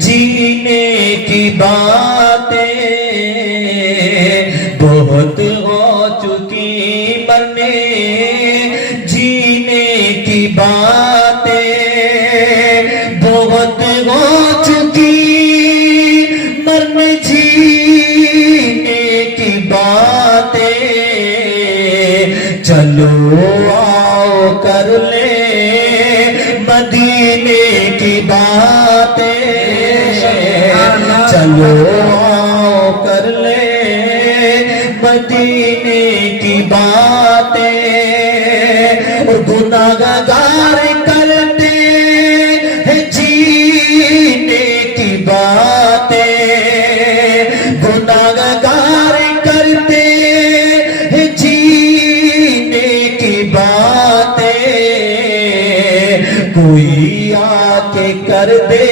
جینے کی باتیں بہت ہو چکی، مرنے جینے کی باتیں بہت ہو چکی، مرنے جینے کی باتیں، چلو آؤ کر لے مدینے کی باتیں، چلو آؤ کر لے مدینے کی باتیں، اور گناہگار کرتے ہیں جینے کی باتیں، گناہگار کرتے ہیں جینے کی باتیں، کوئی آ کے کر دے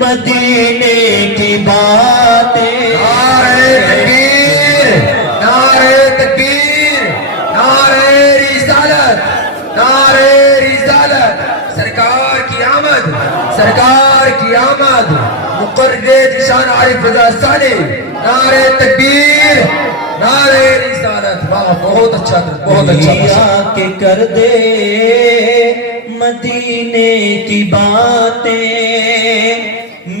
مدینے کی باتیں۔ نعرہ تکبیر، نعرہ تکبیر، نعرہ رسالت، نعرہ رسالت، سرکار کی آمد، سرکار کی آمد، مقرر شان عارف رضا ثانی، نعرہ تکبیر، نعرہ رسالت۔ واہ، بہت اچھا تھا، بہت اچھا کوئی آ کے کر دے مدینے کی باتیں،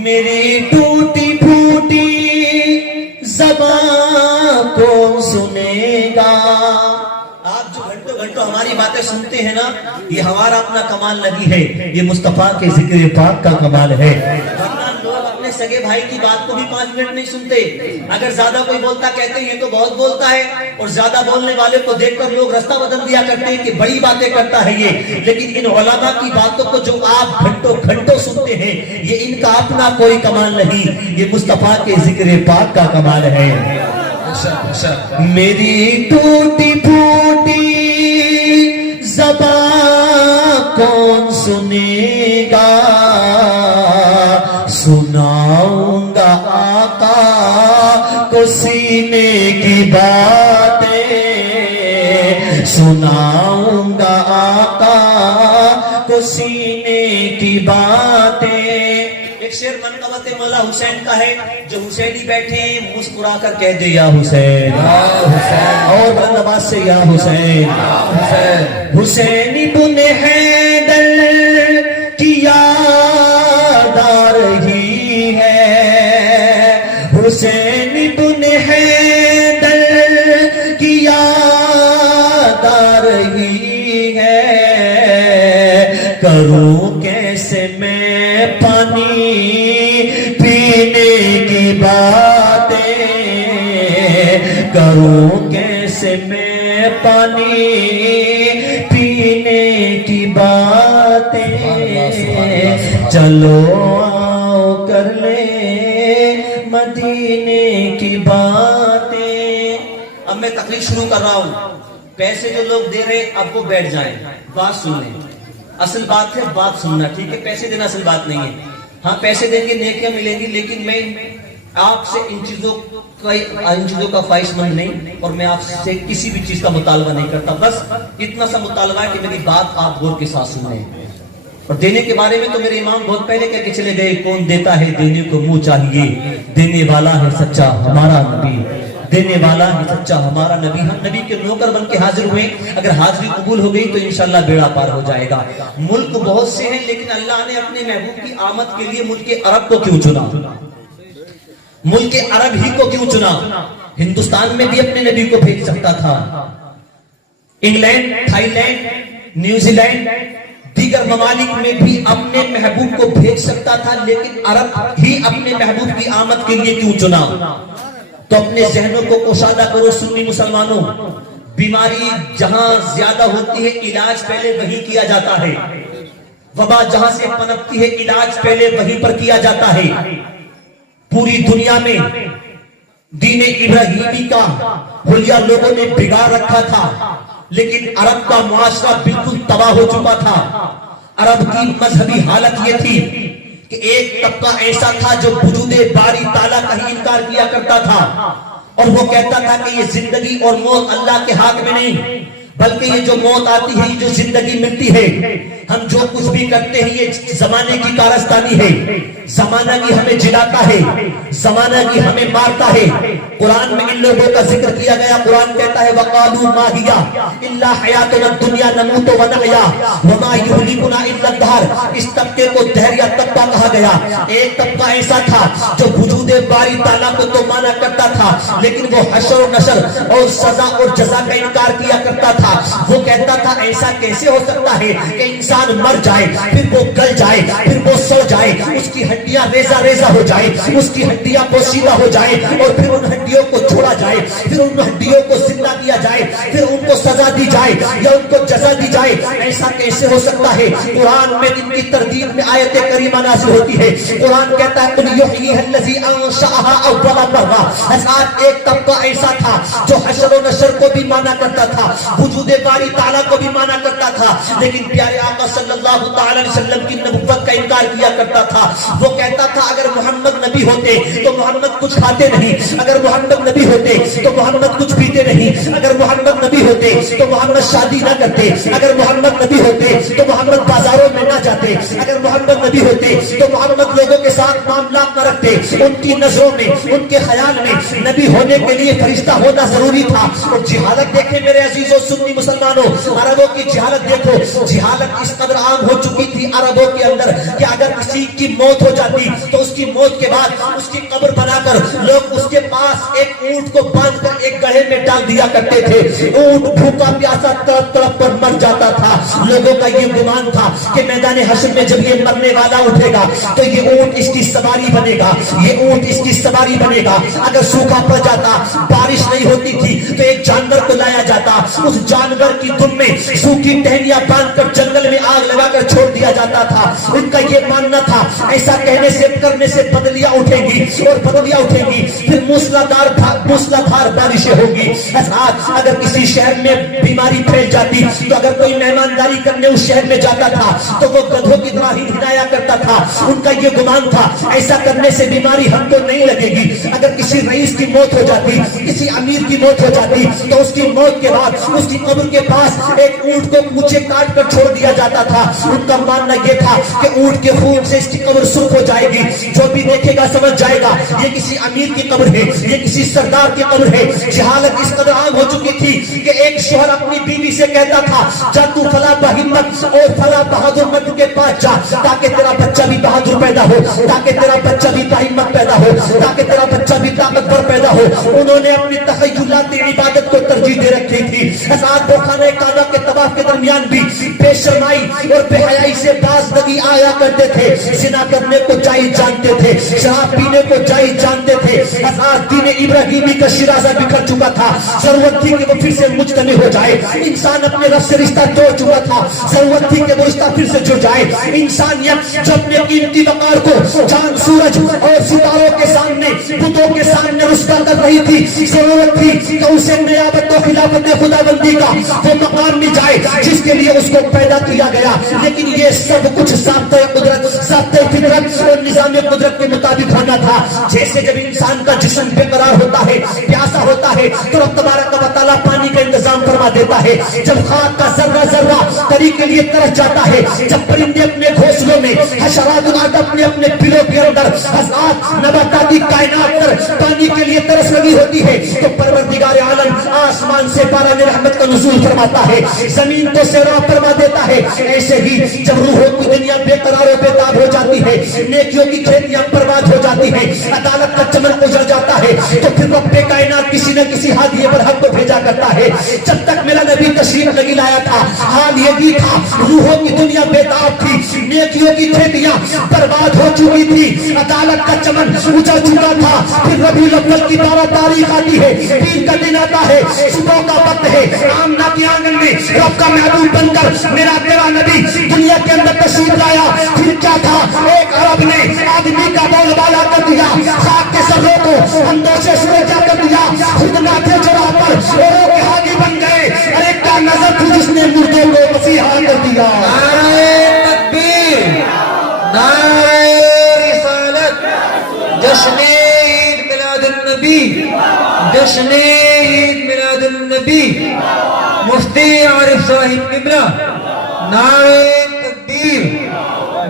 میری ٹوٹی پھوٹی زبان کون سنے گا؟ آپ جو گھنٹوں گھنٹوں ہماری باتیں سنتے ہیں نا، یہ ہمارا اپنا کمال نہیں ہے، یہ مصطفیٰ کے ذکر پاک کا کمال ہے۔ ورنہ لوگ اپنے سگے بھائی کی بات کو بھی 5 منٹ نہیں سنتے، اگر زیادہ کوئی بولتا کہتے ہیں تو بہت بولتا ہے، اور زیادہ بولنے والے کو دیکھ کر لوگ رستہ بدل دیا کرتے ہیں کہ بڑی باتیں کرتا ہے یہ۔ لیکن ان علماء کی باتوں کو جو آپ گھنٹوں گھنٹوں سنتے ہیں، یہ ان کا اپنا کوئی کمال نہیں، یہ مصطفیٰ کے ذکر پاک کا کمال ہے۔ میری ٹوٹی پھوٹی زبان کون سنے گا، سناؤں گا آقا کو سینے کی باتیں، سناؤں گا آقا کو سینے کی باتیں۔ ایک شعر منقبت مولا حسین کا ہے، جو حسینی بیٹھے مسکرا کر کہہ دے یا حسین، اور بلند آواز سے یا حسین، حسینی بن حیدر کی یاد آ رہی ہے، حسینی بن حیدر کی یاد آ رہی ہے، کروں کیسے میں پانی پینے کی باتیں، کروں کیسے میں پانی پینے کی باتیں، چلو آؤ کر لے مدینے کی باتیں۔ اب میں تقریر شروع کر رہا ہوں، پیسے جو لوگ دے رہے اب وہ بیٹھ جائیں، بات سن لیں، اصل بات ہے بات سننا، ٹھیک ہے؟ پیسے دینا اصل بات نہیں ہے، ہاں پیسے دیں گے نیکیاں ملیں گی، لیکن میں آپ سے ان چیزوں کا خواہش مند نہیں، اور میں آپ سے کسی بھی چیز کا مطالبہ نہیں کرتا، بس اتنا سا مطالبہ ہے کہ میری بات آپ غور کے ساتھ سنیں۔ اور دینے کے بارے میں تو میرے امام بہت پہلے کہہ کے چلے گئے، کون دیتا ہے دینے کو منہ چاہیے، دینے والا ہے سچا ہمارا نبی، دینے والا ہے سچا ہمارا نبی۔ ہم نبی کے نوکر بن کے حاضر ہوئے، اگر حاضری قبول ہو گئی تو انشاءاللہ بیڑا پار ہو جائے گا۔ ملک بہت سے ہیں، لیکن اللہ نے اپنے محبوب کی آمد کے لیے ملک عرب کو کیوں چنا؟ ملک عرب ہی کو کیوں چنا؟ ہندوستان میں بھی اپنے نبی کو بھیج سکتا تھا، England, Thailand, New Zealand, دیگر ممالک میں بھی اپنے محبوب کو بھیج سکتا تھا، لیکن عرب ہی اپنے محبوب کی آمد کے لیے کیوں چنا؟ تو اپنے ذہنوں کو کشادہ کرو سنی مسلمانوں، بیماری جہاں زیادہ ہوتی ہے علاج پہلے وہی کیا جاتا ہے، وبا جہاں سے پنپتی ہے علاج پہلے وہی پر کیا جاتا ہے۔ پوری دنیا میں دین ابراہیمی کا حلیہ لوگوں نے بگاڑ رکھا تھا، لیکن عرب کا معاشرہ بالکل تباہ ہو چکا تھا۔ عرب کی مذہبی حالت یہ تھی کہ ایک طبقہ ایسا تھا جو وجود باری تعالیٰ کا ہی انکار کیا کرتا تھا، اور وہ کہتا تھا کہ یہ زندگی اور موت اللہ کے ہاتھ میں نہیں بلکہ یہ جو موت آتی ہے، یہ جو زندگی ملتی ہے، ہم جو کچھ بھی کرتے ہیں یہ زمانے کی کارستانی ہے. زمانہ کی ہمیں جلاتا ہے، زمانہ کی ہمیں مارتا ہے. قرآن میں ان لوگوں کا ذکر کیا گیا. قرآن کہتا ہے وَقَالُوا مَا هِيَ إِلَّا حَيَاتُنَا الدُّنْيَا نَمُوتُ وَنَحْيَا وَمَا يُهْلِكُنَا إِلَّا الدَّهْرُ. اس طبقے کو دہریہ طبقہ کہا گیا. ایک طبقہ ایسا تھا جو وجود باری تعالیٰ کو تو مانا کرتا تھا، لیکن وہ حشر و نشر اور سزا اور جزا کا انکار کیا کرتا تھا. وہ کہتا تھا ایسا کیسے ہو سکتا ہے کہ انسان مر جائے، پھر وہ گل جائے، پھر وہ سو جائے، اس کی ہڈیاں ریزہ ریزہ ہو جائے، اس کی ہڈیاں پوشیدہ ہو جائے، اور پھر ان ہڈیوں کو چھوڑا جائے، پھر ان ہڈیوں کو زندہ کیا جائے، پھر ان کو سزا دی جائے یا ان کو جزا دی جائے. ایسا کیسے ہو سکتا ہے؟ قرآن میں ان کی تردید میں آیت کریمہ نازل ہوتی ہے. قرآن کہتا ہے قُلْ يُحْيِيهَا الَّذِي أَنشَأَهَا أَوَّلَ مَرَّةٍ. حضرات ایک طبقہ ایسا تھا جو حشر و نشر کو بھی مانا کرتا تھا، وجود باری تعالیٰ کو بھی مانا کرتا تھا، لیکن پیارے آقا صلی اللہ تعالی علیہ وسلم کی نبوت کا انکار کیا کرتا تھا. وہ کہتا تھا اگر محمد نبی ہوتے تو محمد کچھ کھاتے نہیں، اگر محمد نبی ہوتے تو محمد کچھ پیتے نہیں، اگر محمد نبی ہوتے تو محمد شادی نہ کرتے، اگر محمد نبی ہوتے تو محمد بازاروں میں نہ جاتے، اگر محمد نبی ہوتے تو محمد لوگوں کے ساتھ معاملات نہ رکھتے. ان کی نظروں میں، ان کے خیال میں نبی ہونے کے لیے فرشتہ ہونا ضروری تھا. اور جہالت دیکھیں میرے عزیزوں سنی مسلمانوں، عربوں کی جہالت دیکھو. جہالت اس قدر عام ہو چکی تھی عربوں کے اندر کہ اگر کسی کی موت ہو جاتی تو اس کی موت کے بعد اس کی قبر بنا کر لوگ اس کے پاس ایک اونٹ کو باندھ کر ایک گڑھے میں ڈال دیا کرتے تھے. اونٹ بھوکا پیاسا تڑپ تڑپ کر مر جاتا تھا. لوگوں کا یہ گمان تھا کہ میدان حشر میں جب یہ مرنے والا اٹھے گا تو یہ اونٹ اس کی سواری بنے گا، یہ اونٹ اس کی سواری بنے گا. اگر سوکھا پڑ جاتا، بارش نہیں ہوتی تھی تو ایک جانور کو لایا جاتا، اس جانور کی دم میں سوکھی ٹہنیاں باندھ کر جنگل میں آگ لگا کر چھوڑ دیا جاتا تھا. ان کا یہ ماننا تھا ایسا کہنے سے کرنے سے بدلیاں اٹھیں گی اور بدلیاں اٹھیں گی، پھر موسلادھار بارشیں ہوں گی. اگر کسی شہر میں بیماری پھیل جاتی تو اگر کوئی مہمانداری کرنے اس شہر میں جاتا تھا تو وہ گدھوں کی طرح ہی ہلایا کرتا تھا. ان کا یہ گمان تھا ایسا کرنے سے بیماری ہم کو نہیں لگے گی. اگر کسی رئیس کی موت ہو جاتی، کسی امیر کی موت ہو جاتی تو اس کی موت کے بعد اس کی قبر کے پاس ایک اونٹ کو پوچھے کاٹ کر چھوڑ دیا جاتا تھا. ان کا ماننا یہ تھا کہ اونٹ کے خون سے اس کی قبر سرخ ہو جائے گی، جو بھی دیکھے گا سمجھ جائے گا یہ کسی امیر کی قبر ہے، یہ کسی سردار کی قبر ہے. جہالت اس قدر عام ہو چکی تھی کہ ایک شوہر اپنی بیوی سے کہتا تھا جا تو فلاں بہمت اور فلاں بہادر مرد کے پاس جا تاکہ تیرا بچہ بھی بہادر پیدا ہو، تاکہ تیرا بچہ بھی بہمت پیدا ہو، تاکہ تیرا بچہ بھی طاقتور پیدا ہو. انہوں نے اپنی تخیلات عبادت کو ترجیح دے رکھی تھی. حضرات وہ خانہ کعبہ کے طواف کے درمیان بھی بے شرمائی اور بے حیائی سے باز نبی آیا کرتے تھے. زنا کرنے کو جائز جانتے تھے، شراب پینے کو جائز جانتے تھے. حضرات دین ابراہیمی کا شیرازہ بکھر چکا تھا، ضرورت تھی کہ وہ پھر سے مجتمع ہو جائے. انسان اپنے رب سے رشتہ توڑ چکا تھا، ضرورت تھی کہ وہ رشتہ پھر سے جڑ جائے. انسانیت جو اپنے قیمتی وقار کو چاند سورج اور ستاروں کے سامنے، بتوں کے سامنے رسوا کر رہی تھی، ضرورت تھی کہ اسے نیابت و خلافت خداوندی کا وہ مقام مل جائے جس کے لیے اس کو پیدا کیا گیا. لیکن یہ سب کچھ ضابطۂ قدرت، ضابطۂ فطرت اور نظام قدرت کے مطابق ہونا تھا. جیسے جب انسان کا جسم بے قرار ہوتا ہے، پیاسا ہوتا ہے تو رب تبارک و تعالیٰ پانی کا انتظام فرما دیتا ہے. جب خاک کا ذرہ ذرہ تری کے لیے ترس جاتا ہے، جب پرندے اپنے گھونسلوں میں، حشرات اپنے اپنے بلوں کے اندر، حضرات نباتاتی کائنات پر پانی کے لیے ترس لگی ہوتی ہے تو پروردگار عالم آسمان سے باران رحمت کا نزول فرماتا ہے، زمین کو سیراب فرما دیتا ہے. ایسے ہی جب روحوں کی دنیا بے قرار و بے تاب ہو جاتی ہے، نیکیوں کی کھیتیاں برباد ہو جاتی ہیں، عدالت کا چمن اجڑ جاتا ہے تو پھر رب کائنات کسی نہ کسی ہادی پر حق کو بھیجا کرتا ہے. جب تک میرا نبی تشریف نہیں لایا تھا حال یہ بھی تھا، روحوں کی دنیا بے تاب تھی، نیکیوں کی کھیتیاں برباد ہو چکی تھی، عدالت کا چمن اجڑ چکا تھا. پھر ربیع الاول کی 12 تاریخ آتی ہے، پیر کا دن آتا ہے، صبح کا وقت ہے، آمنہ کے آنگن میں رب کا محبوب بن کر میرا تیرا نبی دنیا کے اندر تشریف لایا. پھر کیا تھا، ایک عرب نے آدمی کا بول بالا کر دیا، خاک کے سروں کو اندوشے سے کیا کر دیا، خود ناتے چڑھا پر اوروں کے حاجی بن گئے. ارے کیا نظر تھی جس نے مردوں کو مسیحا کر دیا. نعرہ تکبیر، نعرہ رسالت، جشن عید میلاد النبی، جشن عید میلاد النبی. मुफ्ती आरिफ साहिब किबला, नारे तकबीर,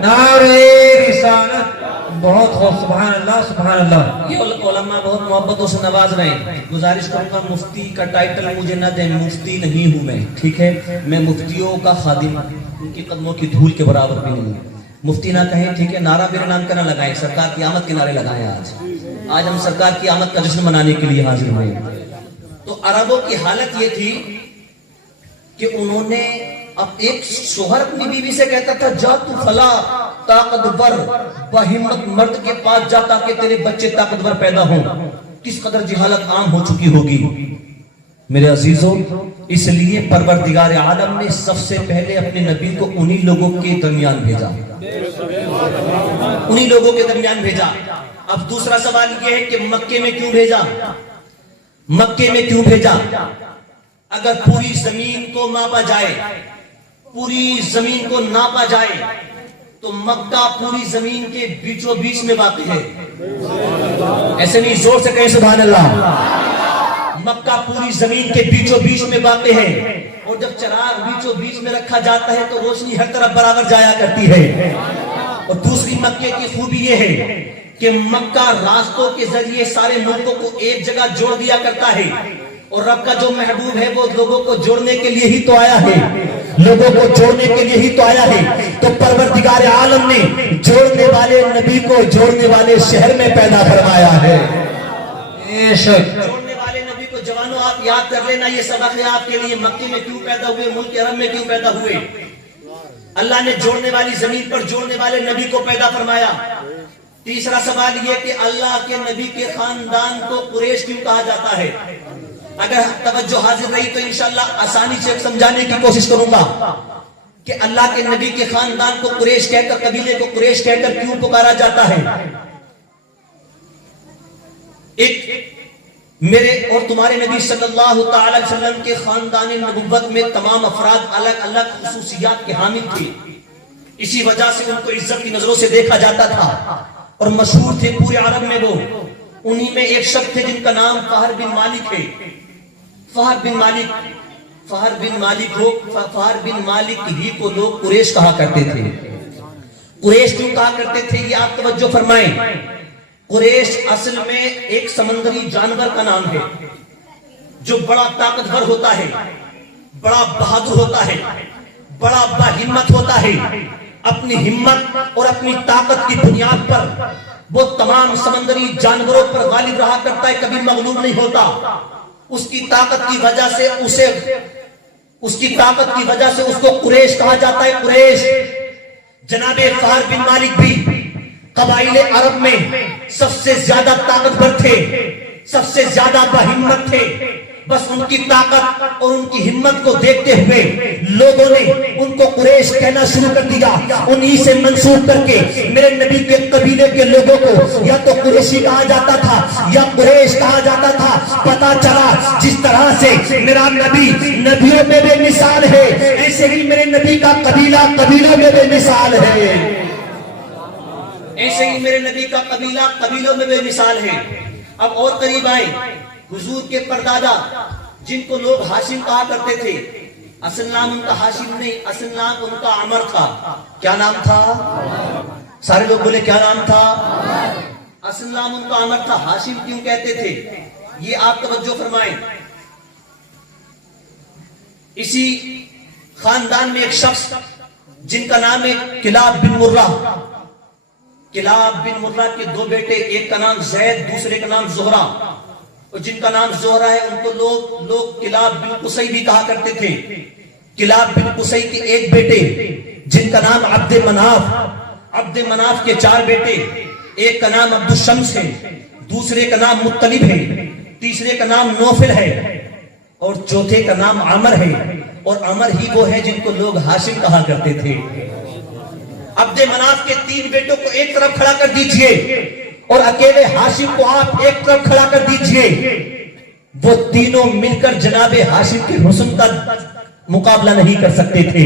नारे रिसालत। बहुत खूब, सुभान अल्लाह, सुभान अल्लाह। ये उलमा बहुत मोहब्बतों से नवाज रहे हैं। गुजारिश करूंगा मुफ्ती का टाइटल मुझे ना दें, मुफ्ती नहीं हूं मैं, ठीक है। मैं मुफ्तियों का खादिम, उनकी कदमों की धूल के बराबर भी नहीं हूं। मुफ्ती ना कहें, ठीक है। नारा मेरे नाम का ना लगाएं, सरकार की आमद के नारे लगाएं। आज हम सरकार की आमद का जश्न मनाने के लिए हाजिर हुए। तो अरबों की हालत ये थी कि उन्होंने अब एक शोहर अपनी बीवी से कहता था, जा तू फला ताकतवर बहिम्मत मर्द के पास जा ताकि तेरे बच्चे ताकतवर पैदा हों। किस कदर जिहालत आम हो चुकी होगी मेरे अजीजों। इसलिए परवरदिगार आलम ने सबसे पहले अपने नबी को उन्हीं लोगों के दरमियान भेजा, उन्हीं लोगों के दरमियान भेजा। अब दूसरा सवाल यह है कि मक्के में क्यों भेजा, मक्के में क्यों भेजा। अगर पूरी जमीन को मापा जाए, पूरी जमीन को नापा जाए तो मक्का पूरी जमीन के बीचों बीच में वाक़ है। ऐसे नहीं, जोर से कहें सुभान अल्लाह। मक्का पूरी जमीन के बीचों बीच में वाक़ है। और जब चिराग बीचों बीच में रखा जाता है तो रोशनी हर तरफ बराबर जाया करती है। और दूसरी मक्के की खूबी यह है कि मक्का रास्तों के जरिए सारे मुल्कों को एक जगह जोड़ दिया करता है। और रब का जो महबूब है वो लोगों को जोड़ने के लिए ही तो आया है, लोगों को जोड़ने के लिए ही तो आया है। तो परवरदिगार आलम ने जोड़ने वाले नबी को जोड़ने वाले शहर में पैदा फरमाया है। जोड़ने वाले नबी को जवानों आप याद कर लेना, ये सबक है आपके लिए। मक्के में क्यों पैदा हुए, मुल्क अरब में क्यों पैदा हुए। अल्लाह ने जोड़ने वाली जमीन पर जोड़ने वाले नबी को पैदा फरमाया। तीसरा सवाल यह कि अल्लाह के नबी के खानदान को कुरैश क्यों कहा जाता है। अगर तवज्जो हाजिर रही तो इंशाअल्लाह आसानी से समझाने की कोशिश करूंगा कि अल्लाह के नबी के खानदान को कुरैश कहकर, कबीले को कुरैश कहकर क्यों पुकारा जाता है। एक मेरे और तुम्हारे नबी सल्लल्लाहु तआला अलैहि वसल्लम के खानदान नबुव्वत में तमाम अफराद अलग अलग खुसूसियात के हामिल थे। इसी वजह से उनको इज्जत की नजरों से देखा जाता था और मशहूर थे पूरे अरब में वो। उन्हीं में एक शख्स थे जिनका नाम फहर बिन मालिक है। फहर बिन मालिक, फहर बिन मालिक हो, फहर बिन मालिक ही को लोग कुरैश कहा करते थे। कुरैश क्यों कहा करते थे ये आप तवज्जो फरमाएं। कुरैश असल में एक समंदरी जानवर का नाम है जो बड़ा ताकतवर होता है, बड़ा बहादुर होता है, बड़ा बाहिम्मत होता है। अपनी हिम्मत और अपनी ताकत की बुनियाद पर वो तमाम समंदरी जानवरों पर गालिब रहा करता है, कभी मगलूब नहीं होता। उसकी ताकत की वजह से उसको कुरैश कहा जाता है। कुरैश जनाबे फहर बिन मालिक भी कबाइले अरब में सबसे ज्यादा ताकतवर थे, सबसे ज्यादा बाहिम्मत थे। बस उनकी ताकत और उनकी हिम्मत को देखते हुए लोगों ने उनको कुरैश कहना शुरू कर दिया। उन्हीं से मंसूब करके मेरे नबी के कबीले के लोगों को या तो कुरैशी कहा जाता था या कुरैश कहा जाता था। पता चला जिस तरह से मेरा नबी नबियों में बेमिसाल है, ऐसे ही मेरे नबी का कबीला कबीलों में बेमिसाल है। ऐसे ही मेरे नबी का कबीला कबीलों में बेमिसाल है। अब और करीब आए, हुजूर के परदादा जिनको लोग हाशिम कहा करते थे, असल नाम उनका हाशिम नहीं, असल नाम उनका अमर था। क्या नाम था? सारे लोग बोले क्या नाम था? असल नाम उनका अमर था। हाशिम क्यों कहते थे ये आप तवज्जो फरमाएं। इसी खानदान में एक शख्स जिनका नाम है किलाब बिन मुर्रा। किलाब बिन मुर्रा के दो बेटे, एक का नाम जैद, दूसरे का नाम जोहरा। और जिनका नाम जोहरा है उनको लोग किलाब बिन कुसै भी कहा करते थे। किलाब बिन कुसै के एक बेटे जिनका नाम अब्दे मनाफ, अब्दे मनाफ के चार बेटे, एक का नाम अब्दुल शम्स है, दूसरे का नाम मुत्तलिब है, तीसरे का नाम नौफिल है और चौथे का नाम अमर है। और अमर ही वो है जिनको लोग हाशिम कहा करते थे। अब्दे मनाफ के तीन बेटों को एक तरफ खड़ा कर दीजिए और अकेले हाशिम को आप एक तरफ खड़ा कर दीजिए। वो तीनों मिलकर जनाबे हाशिम के हुस्न का मुकाबला नहीं कर सकते थे।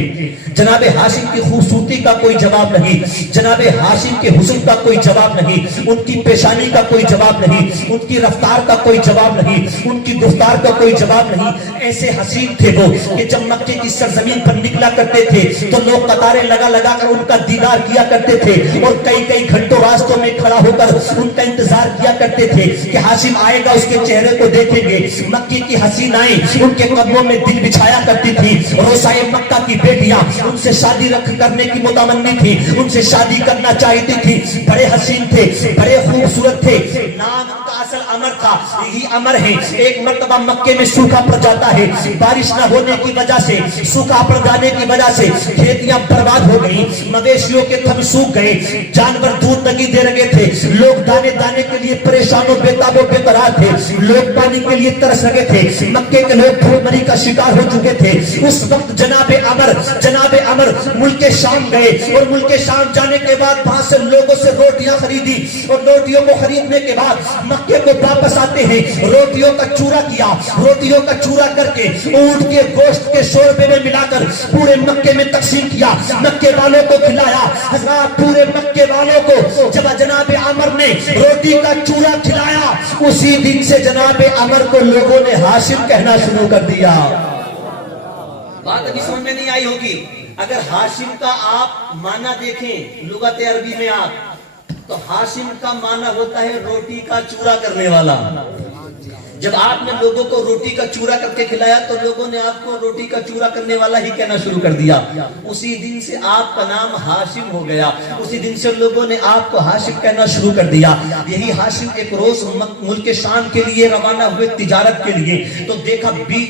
जनाब हाशिम की खूबसूरती का कोई जवाब नहीं, जनाब हाशिम के हुस्न का कोई जवाब नहीं, उनकी पेशानी का कोई जवाब नहीं, उनकी रफ्तार का कोई जवाब नहीं, उनकी गुफ्तार का कोई जवाब नहीं। ऐसे हसीन थे वो कि जब मक्के की सरजमीन पर निकला करते थे तो लोग कतारें लगा लगा कर उनका दीदार किया करते थे और कई कई घंटों रास्तों में खड़ा होकर उनका इंतजार किया करते थे कि हाशिम आएगा, उसके चेहरे को देखेंगे। मक्के की हसीनाएं उनके कदमों में दिल बिछाया करती थी। रोसाए मक्का की बेटियां उनसे शादी करने की मुतमन्नी थी, उनसे शादी करना चाहती थी। बड़े हसीन थे, बड़े खूबसूरत थे। नाम का असल अमर था, यही अमर है। एक मर्तबा मक्के में सूखा पड़ जाता है, बारिश न होने की वजह से, सूखा पड़ जाने की वजह से खेतियां बर्बाद हो गई, मवेशियों के थन सूख गए, जानवर दूध नहीं दे रहे थे, लोग दाने दाने के लिए परेशान और बेताबो बेकरार थे, लोग पानी के लिए तरस रहे थे। मक्के के लोग भूखमरी का शिकार हो चुके थे। उस वक्त जनाब अमर मुल्क शाम गए और मुल्क शाम जाने के बाद वहां से लोगों से रोटियां खरीदी और रोटियों को खरीदने के बाद मक्के को वापस आते हैं। रोटियों का चूरा किया, रोटियों का चूरा करके ऊंट के गोश्त के शोरबे में मिलाकर पूरे मक्के में तकसीम किया, मक्के वालों को खिलाया। हज़रात पूरे मक्के वालों को जब जनाब अमर ने रोटी का चूरा खिलाया, उसी दिन से जनाब अमर को लोगों ने हाशिम कहना शुरू कर दिया। बात अभी समझ में नहीं आई होगी। अगर हाशिम का आप माना देखें लुगत अरबी में आप, तो हाशिम का माना होता है रोटी का चूरा करने वाला। जब आपने लोगों को रोटी का चूरा करके खिलाया तो लोगों ने आपको रोटी का चूरा करने वाला ही कहना शुरू कर दिया। उसी दिन से आपका नाम हाशिम हो गया, उसी दिन से लोगों ने आपको हाशिम कहना शुरू कर दिया। यही हाशिम एक रोज मुल्क शाम के लिए रवाना हुए तिजारत के लिए, तो देखा बीच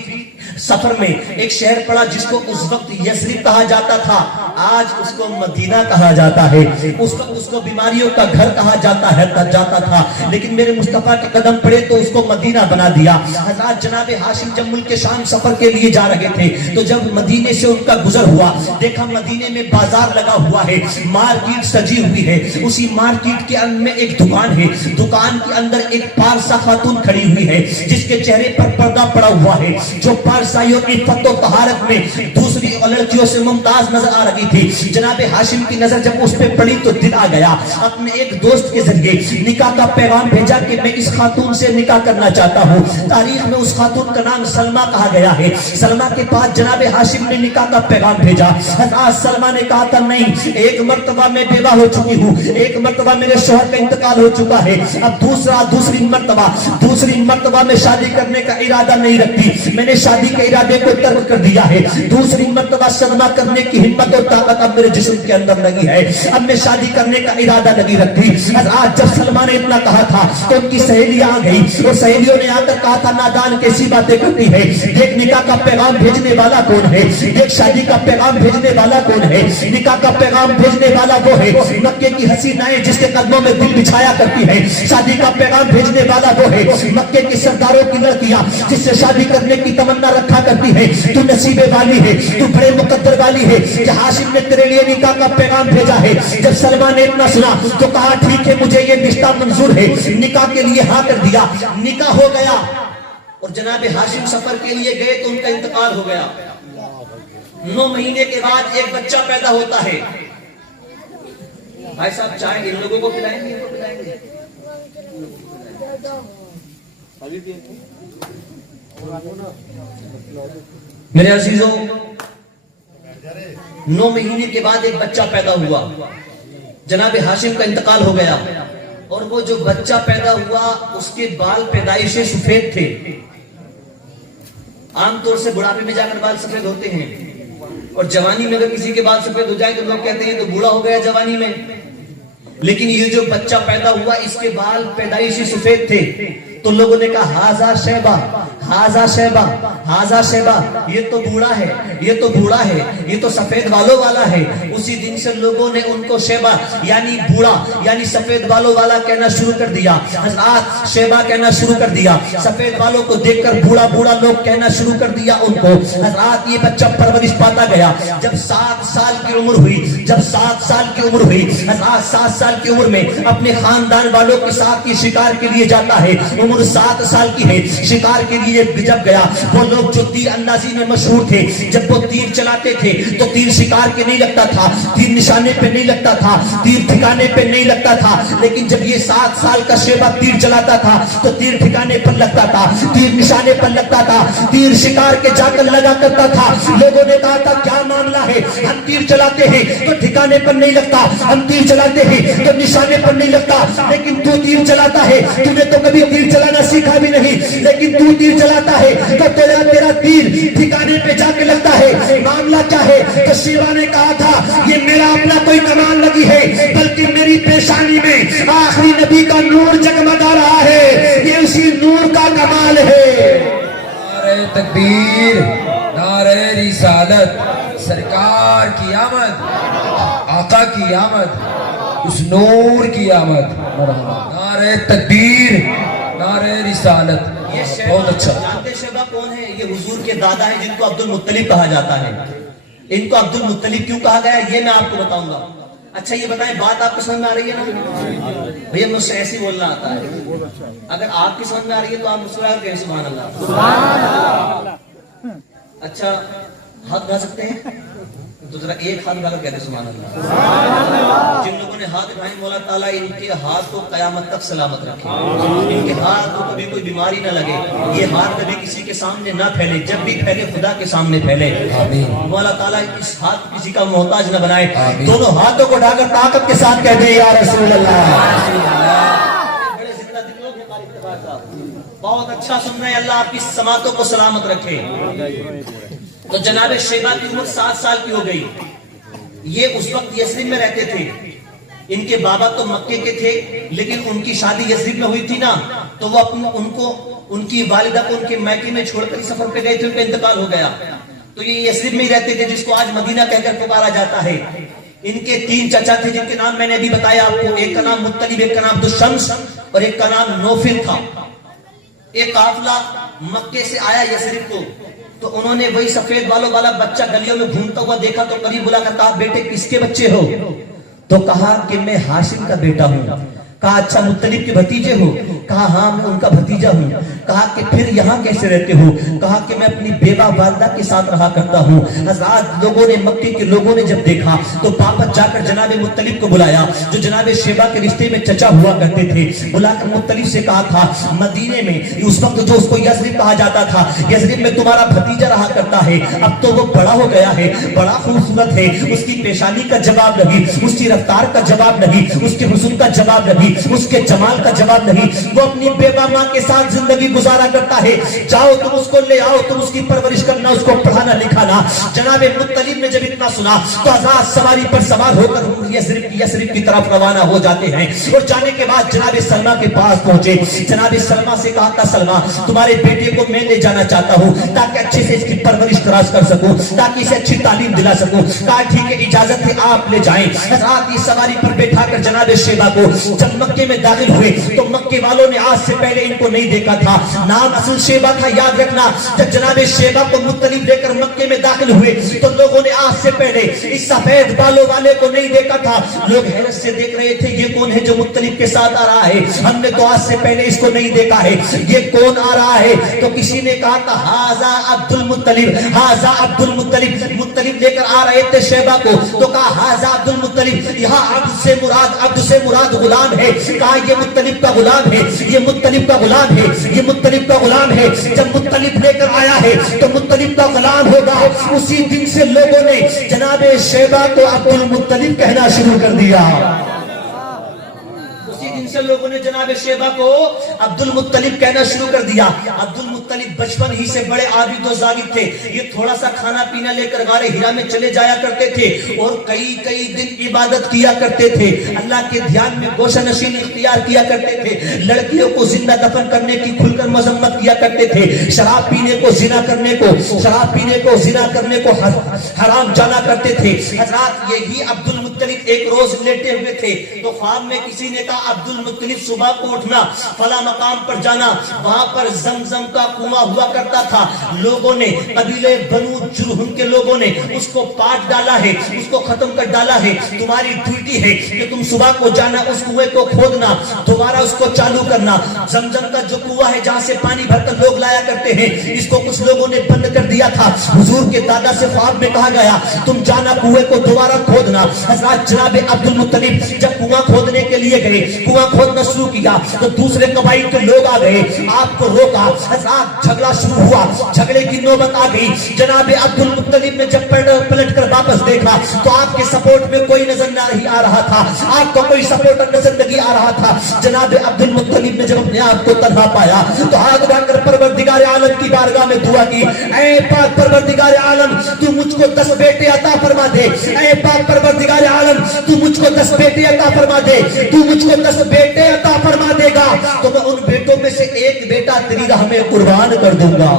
सफर में एक शहर पड़ा जिसको उस वक्त यसरिब कहा जाता था, आज उसको मदीना कहा जाता है। उस वक्त उसको बीमारियों का घर कहा जाता था, लेकिन मेरे मुस्तफा के कदम पड़े तो उसको मदीना बना दिया। हज़रत जनाब हाशिम जब मुल्क शाम सफर के लिए जा रहे थे तो जब मदीने से उनका गुजर हुआ, देखा मदीने में बाजार लगा हुआ है, मार्केट सजी हुई है। उसी मार्केट के अंदर में एक दुकान है, दुकान के अंदर एक पारसा खातून खड़ी हुई है जिसके चेहरे पर पर्दा पड़ा हुआ है, जो पारसाइयों की इफ़्फ़त और तहारत में दूसरी लड़कियों से मुमताज नजर आ रही थी। जनाब हाशिम की नजर जब उस पे पड़ी तो दिल आ गया। अपने एक दोस्त के जरिए निकाह का पैगाम भेजा कि मैं इस खातून से निकाह करना चाहता हूँ। तारीख में उस खातून का नाम सलमा कहा गया है। सलमा के पास जनाब हाशिम ने निकाह का पैगाम भेजा। हज़रत सलमा ने कहा था नहीं, एक मर्तबा मैं बेवा हो चुकी हूँ, एक मर्तबा मेरे शौहर का इंतकाल हो चुका है, अब दूसरी मर्तबा में शादी करने का इरादा नहीं रखती, मैंने शादी के इरादे को तर्क कर दिया है। दूसरी मर्तबा सदमा करने की हिम्मत और ताकत अब मेरे जिस्म के अंदर नहीं है, अब मैं शादी करने का इरादा नहीं रखती। आज जब सलमा ने इतना कहा था तो उनकी सहेलियां आ गई और सहेलियों ने आकर कहा था नादान कैसी बातें करती है, देख निकाह का पैगाम भेजने वाला कौन है, देख शादी का पैगाम भेजने वाला कौन है। निकाह का पैगाम भेजने वाला वो है मक्के की हसीनाएं जिसके कदमों में दिल बिछाया करती है। शादी का पैगाम भेजने वाला वो है मक्के की सरदारों की लड़कियां जिससे शादी करने की तमन्ना रखा करती है। तू नसीबे वाली है, तू बड़े मुकद्दर वाली है कि हाशिम ने तेरे लिए निकाह का पैगाम भेजा है। जब सलमा ने इतना सुना तो कहा ठीक है, मुझे ये रिश्ता मंजूर है, निकाह के लिए हाँ कर दिया। निकाह हो गया और जनाब हाशिम सफर के लिए गए तो उनका इंतकाल हो गया। 9 महीने के बाद एक बच्चा पैदा होता है। भाई साहब चाय इन लोगों को खिलाएंगे, इनको खिलाएंगे। मेरे अजीजों, 9 महीने के बाद एक बच्चा पैदा हुआ, जनाब हाशिम का इंतकाल हो गया और वो जो बच्चा पैदा हुआ उसके बाल पैदाइश सफेद थे। आमतौर से बुढ़ापे में जाकर बाल सफेद होते हैं और जवानी में अगर किसी के बाल सफेद हो जाए तो लोग कहते हैं तो बूढ़ा हो गया जवानी में। लेकिन ये जो बच्चा पैदा हुआ इसके बाल पैदाइशी सफेद थे तो लोगों ने कहा हाजा शैबा, हाजा शैबा, हाजा शैबा, ये तो बूढ़ा है, ये तो बूढ़ा है, ये तो सफेद बालों वाला है। उसी दिन से लोगों ने उनको शैबा यानी बूढ़ा यानी सफेद बालों वाला कहना शुरू कर दिया। हज़रात शैबा कहना शुरू कर दिया। सफेद बालों को देखकर बूढ़ा बूढ़ा लोग कहना शुरू कर दिया उनको। हज़रात ये बच्चा परवरिश पाता गया। जब 7 साल की उम्र हुई, जब 7 साल की उम्र हुई, हज़रात 7 साल की उम्र में अपने खानदान वालों के साथ ये शिकार के लिए जाता है। उम्र 7 साल की है, शिकार के लिए लिए जब गया, वो लोग जो तीर अंदाजी में मशहूर थे, जब वो तीर चलाते थे तो तीर शिकार के नहीं लगता था, तीर निशाने पे नहीं लगता था, तीर ठिकाने पे नहीं लगता था। लेकिन जब ये 7 साल का शेबा तीर चलाता था तो तीर ठिकाने पर लगता था, तीर निशाने पर लगता था, तीर शिकार के जाकर लगा करता था। लोगों ने कहा था क्या मामला है, हम तीर चलाते हैं तो ठिकाने पर नहीं लगता, हम तीर चलाते हैं तो निशाने पर नहीं लगता, लेकिन तू तीर चलाता है, तूने तो कभी तीर चलाना सीखा भी नहीं, लेकिन तू तीर चलाता है तो तेरा तीर ठिकाने पे जाके लगता है। मामला क्या है? तो शिवा ने कहा था ये मेरा अपना कोई कमाल लगी है, बल्कि मेरी पेशानी में आखिरी नबी का नूर जगमगा रहा है, ये उसी नूर का कमाल है। नारे तकबीर, नारे रिसालत, सरकार की आमद, आका की आमद, उस नूर की आमद। नारे तकबीर, नारे रिसालत। ये बहुत अच्छा। जानते शेबा कौन है? ये हुजूर के दादा है जिनको अब्दुल मुत्तलिब कहा जाता है। इनको अब्दुल मुत्तलिब क्यों कहा गया ये मैं आपको बताऊंगा। अच्छा ये बताएं, बात आपको समझ में आ रही है ना? भैया मुझसे ऐसे बोलना आता है, अगर आपकी समझ में आ रही है तो आप मुस्कुरा कहें सुभान अल्लाह। अच्छा हाथ उठा सकते हैं तो जरा एक हाथ उठाकर कहते सुभान अल्लाह। जिन लोगों ने हाथ उठाए मौला ताला इनके हाथ को कयामत तक सलामत रखे, इनके हाथ को कभी कोई बीमारी ना लगे, ये हाथ कभी किसी के सामने ना फैले, जब भी फैले खुदा के सामने फैले। मौला ताला इस हाथ किसी का मोहताज न बनाए। दोनों हाथों को उठाकर ताकत के साथ कहते हैं या रसूल अल्लाह। बहुत अच्छा सुन रहे हैं, अल्लाह आपकी समातों को सलामत रखे। तो जनाब शेबा की उम्र 7 साल की हो गई। ये उस वक्त यस्रिब में रहते थे, इनके बाबा तो मक्के के थे, लेकिन उनकी शादी यस्रिब में हुई थी ना, तो वो उनको उनकी वालिदा को उनके मैके में छोड़कर सफर पे गए थे, उनका इंतकाल हो गया। तो ये यस्रिब में ही रहते थे, जिसको आज मदीना कहकर पुकारा जाता है। इनके 3 चचा थे जिनके नाम मैंने अभी बताया आपको, एक का नाम मुत्तलिब, एक का नाम दुशम्स और एक का नाम नौफिल था। एक काफिला मक्के से आया यस्रिब को, तो उन्होंने वही सफेद बालों वाला बच्चा गलियों में घूमता हुआ देखा, तो करीब बुलाकर कहा बेटे किसके बच्चे हो? तो कहा कि मैं हाशिम का बेटा हूं। कहा अच्छा मुत्तलिब के भतीजे हो? कहा हाँ मैं उनका भतीजा हूँ। कहा कि फिर यहाँ कैसे रहते हो? कहा कि मैं अपनी बेवा वालिदा के साथ रहा करता हूँ। हज़रात लोगों ने, मक्के के लोगों ने जब देखा तो वापस जाकर जनाब मुत्तलिब को बुलाया, जो जनाब शेबा के रिश्ते में चचा हुआ करते थे। बुलाकर मुत्तलिब से कहा था मदीने में उस वक्त जो उसको यस्रिब कहा जाता था, यस्रिब में तुम्हारा भतीजा रहा करता है, अब तो वो बड़ा हो गया है, बड़ा खूबसूरत है, उसकी पेशानी का जवाब नहीं, उसकी रफ्तार का जवाब नहीं, उसके हुस्न का जवाब नहीं, उसके जमाल का जवाब नहीं, वो अपनी बेवा माँ के साथ जिंदगी गुजारा करता है। जाओ तुम उसको ले आओ, तुम उसकी परवरिश करना, उसको पढ़ाना लिखाना। जनाबे मुत्तलिब ने जब इतना सुना तो आजाद सवारी पर सवार होकर यस्रिब की तरफ रवाना हो जाते हैं। और जाने के बाद जनाबे सलमा के पास पहुंचे। जनाबे सलमा से कहा था सलमा तुम्हारे बेटे को मैं ले जाना चाहता हूँ ताकि अच्छे से इसकी परवरिश तराश कर सकूं, ताकि इसे अच्छी तालीम दिला सकूं। कहा ठीक है इजाजत है आप ले जाएं। हज़रात इस सवारी पर बैठा कर जनाबे शेबा को जब मक्के में दाखिल हुए तो मक्के वालों ने आज से पहले इनको नहीं देखा था। नाम असल शेबा था, याद रखना। जब जनाबे शेबा को मुत्तलिब लेकर मक्के में दाखिल हुए तो लोगों ने आज से पहले इस सफेद बालों वाले को नहीं देखा था। लोग हैरत से देख रहे थे ये कौन है जो मुत्तलिब के साथ आ रहा है, हमने तो आज से पहले इसको नहीं देखा है, ये कौन आ रहा है? तो किसी ने कहा था हाजा अब्दुल मुत्तलिब, हाजा अब्दुल मुत्तलिब। मुत्तलिब लेकर आ रहे थे शेबा को, तो कहा हाजा अब्दुल मुत्तलिब, यहाँ अब्द से मुराद गुलाम है। कहा ये मुत्तलिब का गुलाम है, ये मुत्तलिब का गुलाम है, ये मुत्तलिब का गुलाम है। जब मुत्तलिब लेकर आया है तो मुत्तलिब का गुलाम होगा। उसी दिन से लोगों ने जनाबे शेबा को अब्दुल मुत्तलिब कहना शुरू कर दिया। उसी दिन से लोगों ने जनाब शेबा को अब्दुल मुत्तलिब कहना शुरू कर दिया। अब्दुल मुत्तलिब बचपन ही से बड़े आबिद और जाहिद थे। ये थोड़ा सा खाना पीना लेकर गारे हिरा में चले जाया करते थे और कई दिन इबादत किया करते थे। अल्लाह के ध्यान में गोशा नशीन इख्तियार किया करते थे। लड़कियों को जिंदा दफन करने की खुलकर मजम्मत किया करते थे। शराब पीने को जिना करने को हराम जाना करते थे। हज़रात यही अब्दुल मुत्तलिब एक रोज लेटे हुए थे तो ख्वाब में किसी ने कहा अब्दुल मुत्तलिब सुबह को उठना, फला मकाम पर जाना, वहां पर जमजम का कुआं हुआ करता था, लोगों ने कबीले बनु जुरहुम के लोगों ने उसको पाट डाला है, उसको खत्म कर डाला है, तुम्हारी ड्यूटी है कि तुम सुबह को जाना, उस कुएं को खोदना, दोबारा उसको चालू करना। जमजम का जो कुआं है जहां से पानी भरकर लोग लाया करते हैं, इसको कुछ लोगों ने बंद कर दिया था। हुजूर के दादा से ख्वाब में कहा गया तुम जाना कुएं को दोबारा खोदना। हज़रत जनाब अब्दुल मुत्तलिब जब कुआं खोदने के लिए गए, कुआं खोदना शुरू किया तो दूसरे कबाइल के लोग आ गए, आपको रोका। हज़रत झगड़ा शुरू हुआ, झगड़े की नौबत आ गई। जनाब अब्दुल मुत्तलिब ने जब पलट कर वापस देखा तो आपके सपोर्ट में कोई नजर नहीं आ रहा था, आपको कोई सपोर्टर नजर नहीं आ रहा था। जनाब अब्दुल मुत्तलिब ने जब अपने आप को तन्हा पाया तो हाथ उठाकर परवरदिगार आलम की बारगाह में दुआ की, ऐ पाक परवरदिगार आलम तू मुझको 10 बेटे अता फरमा दे, ऐ पाक परवरदिगार आलम तू मुझको 10 बेटे अता फरमा दे, तू मुझको 10 बेटे अता फरमा देगा तो मैं उन बेटों में से एक बेटा तेरी राह में कुर्बान कर दूंगा।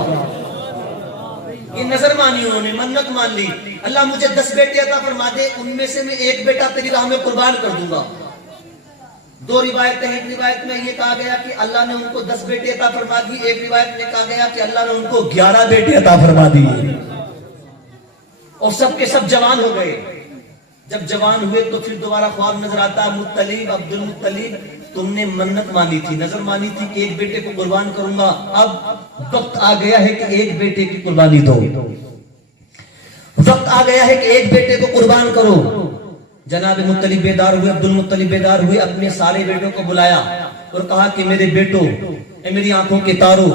ये नजर मानी, उन्होंने मन्नत मान ली, अल्लाह मुझे 10 बेटे अता फरमा दे, उनमें से मैं एक बेटा तेरी राह में कुर्बान कर दूंगा। 2 रिवायतें हैं, एक रिवायत में ये कहा गया कि अल्लाह ने उनको 10 बेटे अता फरमा दी, एक रिवायत में कहा गया कि अल्लाह ने उनको 11 बेटे अता फरमा दिए और सब के सब जवान हो गए। जब जवान हुए तो फिर दोबारा ख्वाब नजर आता, मुत्तलिब अब्दुल मुत्तलिब तुमने मन्नत मानी थी, नजर मानी थी कि एक बेटे को कुर्बान करूंगा, अब वक्त आ गया है कि एक बेटे की कुर्बानी दो, वक्त आ गया है कि एक बेटे को कुर्बान करो। जनाब मुत्तलिब बेदार हुए, अब्दुल मुत्तलिब बेदार हुए, अपने सारे बेटों को बुलाया और कहा कि मेरे बेटो, ए मेरी आंखों के तारों,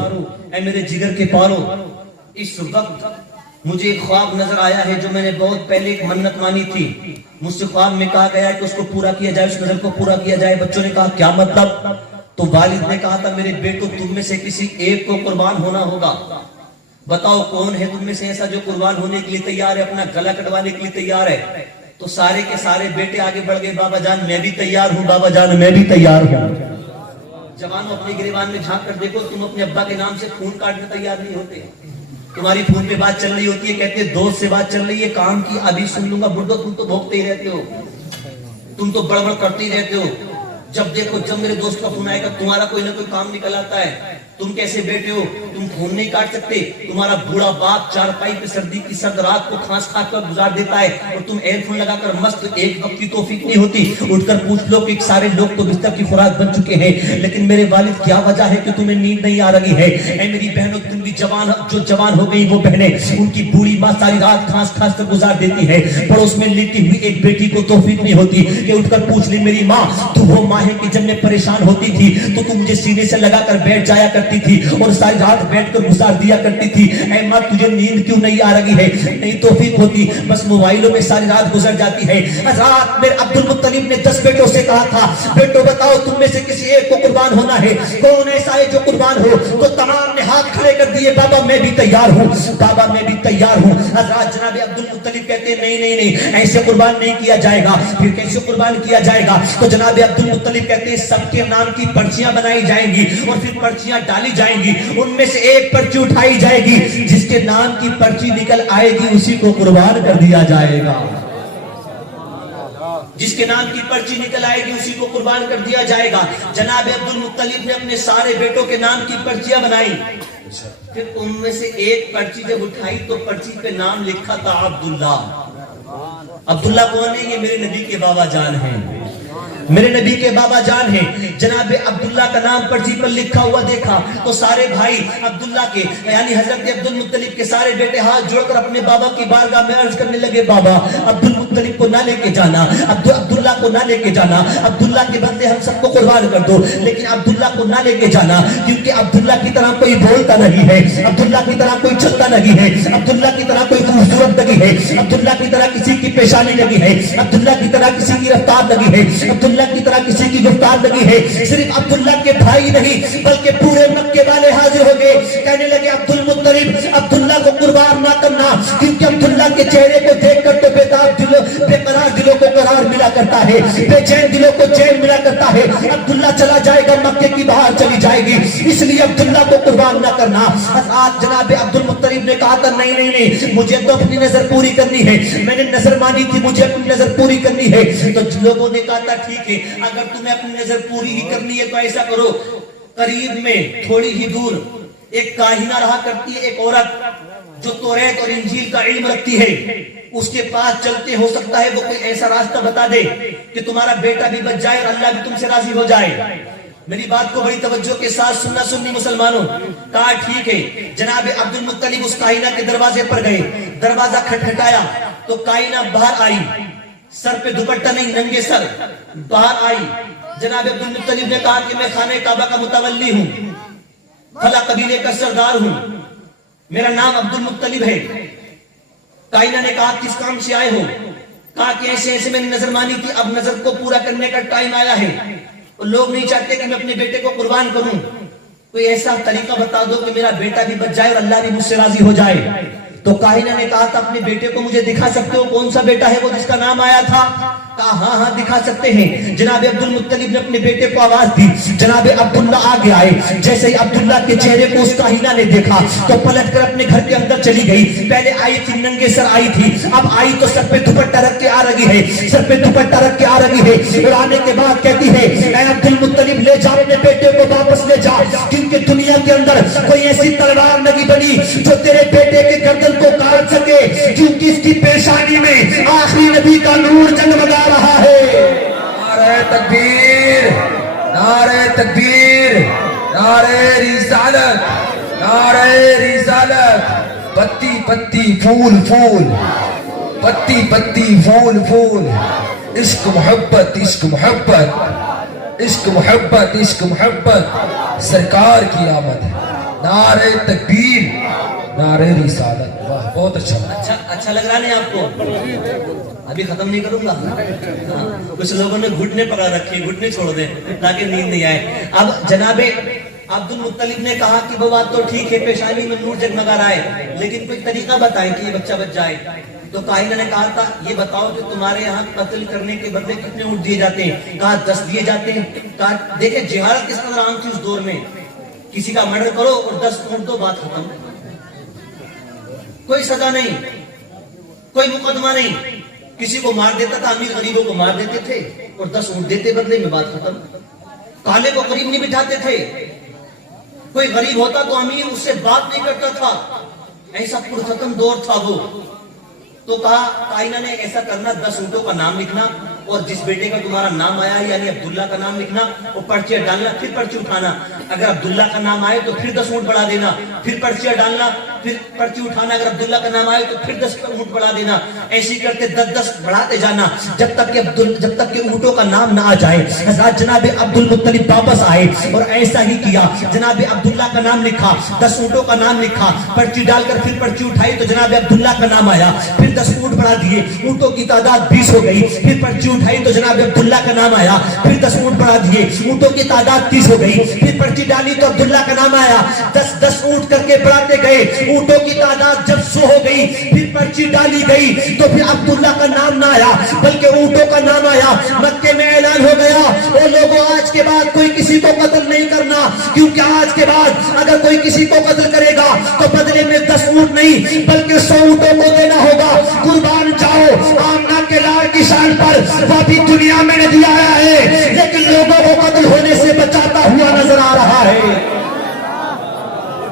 ए मेरे जिगर के पारों, इस वक्त मुझे एक ख्वाब नजर आया है जो मैंने बहुत पहले एक मन्नत मानी थी, मुझसे ख्वाब में कहा गया है कि उसको पूरा किया जाए, उस नजर को पूरा किया जाए। बच्चों ने कहा क्या मतलब? तो वालिद ने कहा था मेरे बेटो तुम में से किसी एक को कुर्बान होना होगा, बताओ कौन है तुम में से ऐसा जो कुर्बान होने के लिए तैयार है, अपना गला कटवाने के लिए तैयार है। तो सारे के सारे बेटे आगे बढ़ गए, बाबा जान मैं भी तैयार हूँ, बाबा जान मैं भी तैयार हूँ। जवानों अपने गिरेबान में झांक कर देखो, तुम अपने अब्बा के नाम से खून काटने तैयार नहीं होते। तुम्हारी फोन पे बात चल रही होती है, कहते हैं दोस्त से बात चल रही है, काम की अभी सुन लूंगा, बुड्ढो तुम तो भोगते ही रहते हो, तुम तो बड़बड़ करते ही रहते हो। जब देखो जब मेरे दोस्त का फोन आएगा तुम्हारा कोई ना कोई काम निकल आता है। तुम कैसे बेटे हो, तुम खून नहीं काट सकते, तुम्हारा बूढ़ा बाप चारपाई पे सर्दी की सर्द रात को खांस खा कर गुजार देता है और तुम एयरफोन लगाकर मस्त, एक वक्त की तौफीक नहीं होती। उठकर पूछ लो कि सारे लोग तो बिस्तर की खुराक बन चुके हैं, लेकिन मेरे वालिद क्या वजह है कि तुम्हें नींद नहीं आ रही है? ऐ मेरी बहनों तुम भी जवान, जो जवान हो गई वो बहनें, उनकी बूढ़ी माँ सारी रात खांस खांस कर गुजार देती है, पड़ोस में लेटी हुई एक बेटी को तौफीक नहीं होती कि उठकर पूछ ली मेरी माँ तू वो माँ है कि जब मैं परेशान होती थी तो तू मुझे सीने से लगाकर बैठ जाया करती थी और सारी रात बैठकर गुजार दिया करती थी। ऐ माँ तुझे नींद क्यों नहीं आ रही है? नहीं तौफीक होती, बस मोबाइलों में सारी रात गुजर जाती है। रात में अब्दुल मुत्तलिब ने 10 बेटों से कहा था बेटो बताओ तुम में से किसी एक को कुर्बान होना है, कौन ऐसा है जो कुर्बान हो? तो तमाम ने हाथ खड़े कर दिए, बाबा मैं भी तैयार हूँ, बाबा मैं भी तैयार हूँ। हज़रत जनाब अब्दुल मुत्तलिब कहते नहीं नहीं नहीं ऐसे कुर्बान नहीं किया जाएगा। फिर कैसे कुर्बान किया जाएगा? तो जनाब अब्दुल मुत्तलिब कहते हैं सबके नाम की पर्चियां बनाई जाएंगी और फिर पर्चियां डाली जाएंगी, उनमें से एक पर्ची उठाई जाएगी, जिसके नाम की पर्ची निकल आएगी उसी को कुर्बान कर दिया जाएगा। जिसके नाम की पर्ची निकल आएगी उसी को कुर्बान कर दिया जाएगा। जनाब अब्दुल मुत्तलिब ने अपने सारे बेटों के नाम की पर्चियां बनाई, फिर उनमें से एक पर्ची जब उठाई तो पर्ची पे नाम लिखा था अब्दुल्ला। अब्दुल्ला कौन है? ये मेरे नबी के बाबा जान हैं, मेरे नबी के बाबा जान हैं। जनाब अब्दुल्ला का नाम पर्ची पर लिखा हुआ देखा तो सारे भाई अब्दुल्ला के यानी हजरत अब्दुल मुत्तलिब के सारे बेटे हाथ जोड़कर अपने बाबा की बारगाह में अर्ज करने लगे, बाबा अब्दुल मुत्तलिब को ना लेके जाना, अब्दुल्ला को ना लेके जाना, अब्दुल्ला के बदले हम सबको कुर्बान कर दो, लेकिन अब्दुल्ला को ना लेके जाना क्योंकि अब्दुल्ला की तरह कोई बोलता नहीं है, अब्दुल्ला की तरह कोई चलता नहीं है, अब्दुल्ला की तरह कोई खूबसूरत नहीं है, अब्दुल्ला की तरह किसी की पेशानी लगी है, अब्दुल्ला की तरह किसी की रफ्तार लगी है, अब्दुल्ला की तरह किसी की गुफ्तार लगी है। सिर्फ अब्दुल्ला के भाई नहीं बल्कि पूरे मक्के वाले हाजिर हो गए, कहने लगे अब्दुल मुत्तलिब मुत्तलिब अब्दुल्ला को कुर्बान ना करना, क्योंकि अब्दुल्ला के चेहरे को देखकर तो बेकरार दिलों को करार मिला करता है, बेचैन दिलों को चैन मिला करता है। अब्दुल्ला चला जाएगा, मक्के की बाहर चली जाएगी, इसलिए अब्दुल्ला को कुर्बान ना करना। आज जनाब अब्दुल मुत्तलिब ने कहा था नहीं नहीं नहीं, मुझे तो अपनी नजर पूरी करनी है, मैंने नजर मानी थी, मुझे अपनी नजर पूरी करनी है। तो लोगों ने कहा था ठीक है, अगर तुम्हें अपनी नजर पूरी ही करनी है तो ऐसा करो, करीब में थोड़ी ही दूर एक काहिना रहा करती है, एक औरत जो तौरात और इंजील का इल्म रखती है, उसके पास चलते, हो सकता है वो कोई ऐसा रास्ता बता दे कि तुम्हारा बेटा भी बच जाए और अल्लाह भी तुमसे राजी हो जाए। मेरी बात को बड़ी तवज्जो के साथ सुनना सुन्नी मुसलमानों। कहा ठीक है। जनाब अब्दुल मुत्तलिब उस काहिना के दरवाजे पर गए, दरवाजा खटखटाया तो काहिना बाहर आई, सर पे दुपट्टा नहीं, नंगे सर बाहर आई। जनाब अब्दुल मुत्तलिब ने कहा कि मैं खाने काबा का मुतवल्ली हूँ, फला कबीले का सरदार हूँ, मेरा नाम अब्दुल मुत्तलिब है। काइना ने कहा किस काम से आए हो? कहा कि ऐसे ऐसे मैंने नजर मानी थी, अब नजर को पूरा करने का टाइम आया है, और लोग नहीं चाहते कि मैं अपने बेटे को कुर्बान करूं, कोई ऐसा तरीका बता दो कि मेरा बेटा भी बच जाए और अल्लाह भी मुझसे राजी हो जाए। तो काहिना ने कहा था अपने बेटे को मुझे दिखा सकते हो? कौन सा बेटा है वो जिसका नाम आया था? कहा हाँ हाँ दिखा सकते हैं। जनाब अब्दुल मुत्तलिब ने अपने बेटे को आवाज दी, जनाब अब्दुल्ला आगे आए। जैसे ही अब्दुल्ला के चेहरे को उस काहिना ने देखा तो पलट कर अपने घर के अंदर चली गई। पहले आई थी नंगे सर आई थी, अब आई तो सर पे दुपट्टा रख के आ रही है, सर पे दुपट्टा रख के आ रही है। और आने के बाद कहती है ऐ अब्दुल मुत्तलिब ले जा अपने बेटे को वापस ले जा, क्योंकि दुनिया के अंदर कोई ऐसी तलवार नहीं बनी जो तेरे बेटे के गर्दन को काट सके, क्योंकि इसकी पेशानी में आखिरी नबी का नूर जगमगा रहा है। नारे तकबीर, नारे तकबीर, नारे रिसालत, नारे रिसालत। पत्ती पत्ती फूल फूल, पत्ती पत्ती फूल फूल, इश्क मोहब्बत, इश्क मोहब्बत, इश्क मोहब्बत, इश्क मोहब्बत, सरकार की आमद। नारे तकबीर, नारे रिसालत। वाह बहुत अच्छा। अच्छा लग रहा नहीं आपको? अभी खत्म नहीं करूंगा। हाँ, कुछ लोगों ने घुटने पकड़ रखे, घुटने छोड़ दे ताकि नींद नहीं आए। अब जनाबे अब्दुल मुत्तलिब ने कहा कि वो बात तो ठीक है, पेशानी में नूर जगमगा रहा है, लेकिन कोई तरीका बताएं कि ये बच्चा बच जाए। तो काहिना ने कहा था ये बताओ कि तुम्हारे यहाँ कत्ल करने के बदले कितने ऊंट दिए जाते हैं? कहा 10 दिए जाते हैं। कहा देखे जिहारत किस कदर आम थी उस दौर में, किसी का मर्डर करो और 10 ऊंट दो, बात खत्म, कोई सजा नहीं, कोई मुकदमा नहीं। किसी को मार देता था, अमीर गरीबों को मार देते थे और 10 ऊंट देते बदले में, बात खत्म। काले को करीब नहीं बिठाते थे, कोई गरीब होता तो अमीर उससे बात नहीं करता था, ऐसा पुरखत्म दौर था वो। तो कहा काइना ने ऐसा करना, 10 ऊंटों का नाम लिखना और जिस बेटे का तुम्हारा नाम आया है यानी अब्दुल्ला का नाम लिखना, वो पर्चियां डालना, फिर पर्ची उठाना। अगर अब्दुल्ला का नाम आए तो फिर 10 ऊंट बढ़ा देना, फिर पर्चियां डालना, फिर पर्ची उठाना। अगर अब्दुल्ला का नाम आए तो फिर 10 ऊंट बढ़ा देना। ऐसे करके 10-10 बढ़ाते जाना जब तक कि ऊंटों का नाम ना आ जाए। हज़रत जनाब अब्दुल मुत्तलिब वापस आए और ऐसा ही किया। जनाब अब्दुल्ला का नाम लिखा, 10 ऊंटों का नाम लिखा, पर्ची डालकर फिर पर्ची उठाई तो जनाब अब्दुल्ला का नाम आया, फिर 10 ऊंट बढ़ा दिए, ऊंटों की तादाद 20 हो गई। फिर पर्ची उठाई तो जनाब अब्दुल्ला का नाम आया, फिर 10 ऊंट बढ़ा दिए, ऊंटों की तादाद 30 हो गई। फिर पर्ची डाली तो अब्दुल्ला का नाम आया, 10-10 ऊंट करके बढ़ाते गए, ऊंटों की तादाद जब 100 हो गई, फिर पर्ची डाली गई तो फिर अब्दुल्ला का नाम ना आया बल्कि ऊंटों का नाम आया। मक्के में ऐलान हो गया, ओ लोगों आज के बाद कोई किसी को कत्ल नहीं करना, क्योंकि आज के बाद अगर कोई किसी को कत्ल करेगा तो बदले में 10 ऊंट नहीं बल्कि 100 ऊंटों को देना होगा। कुर्बान जाओ आमना के लाल की शान पर, वो भी दुनिया में नहीं आया है लेकिन लोगों को कत्ल होने से बचाता हुआ नजर आ रहा है।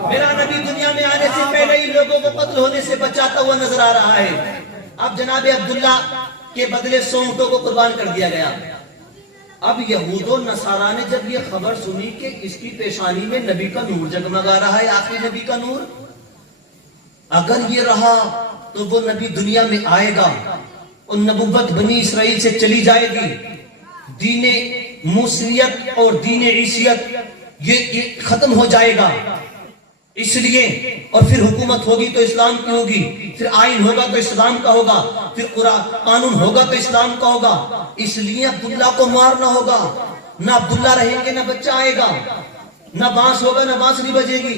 मेरा नबी दुनिया में आने से पहले ही लोगों को कत्ल होने से बचाता हुआ नजर आ रहा है। अब जनाब अब्दुल्ला के बदले 100 ऊंटों को कुर्बान कर दिया गया। अब यहूदो नसारा ने जब ये खबर सुनी कि इसकी पेशानी में नबी का नूर जगमगा रहा है, आखिरी नबी का नूर, अगर ये रहा तो वो नबी दुनिया में आएगा और नबुव्वत बनी इसराइल से चली जाएगी, दीने मूसियत और दीने ईसियत ये खत्म हो जाएगा। इसलिए और फिर हुकूमत होगी तो इस्लाम की होगी, फिर आइन होगा तो इस्लाम का होगा, फिर कानून होगा तो इस्लाम का होगा। इसलिए अब्दुल्ला को मारना होगा, ना अब्दुल्ला रहेंगे ना बच्चा आएगा, ना बांस होगा ना बांसुरी बजेगी।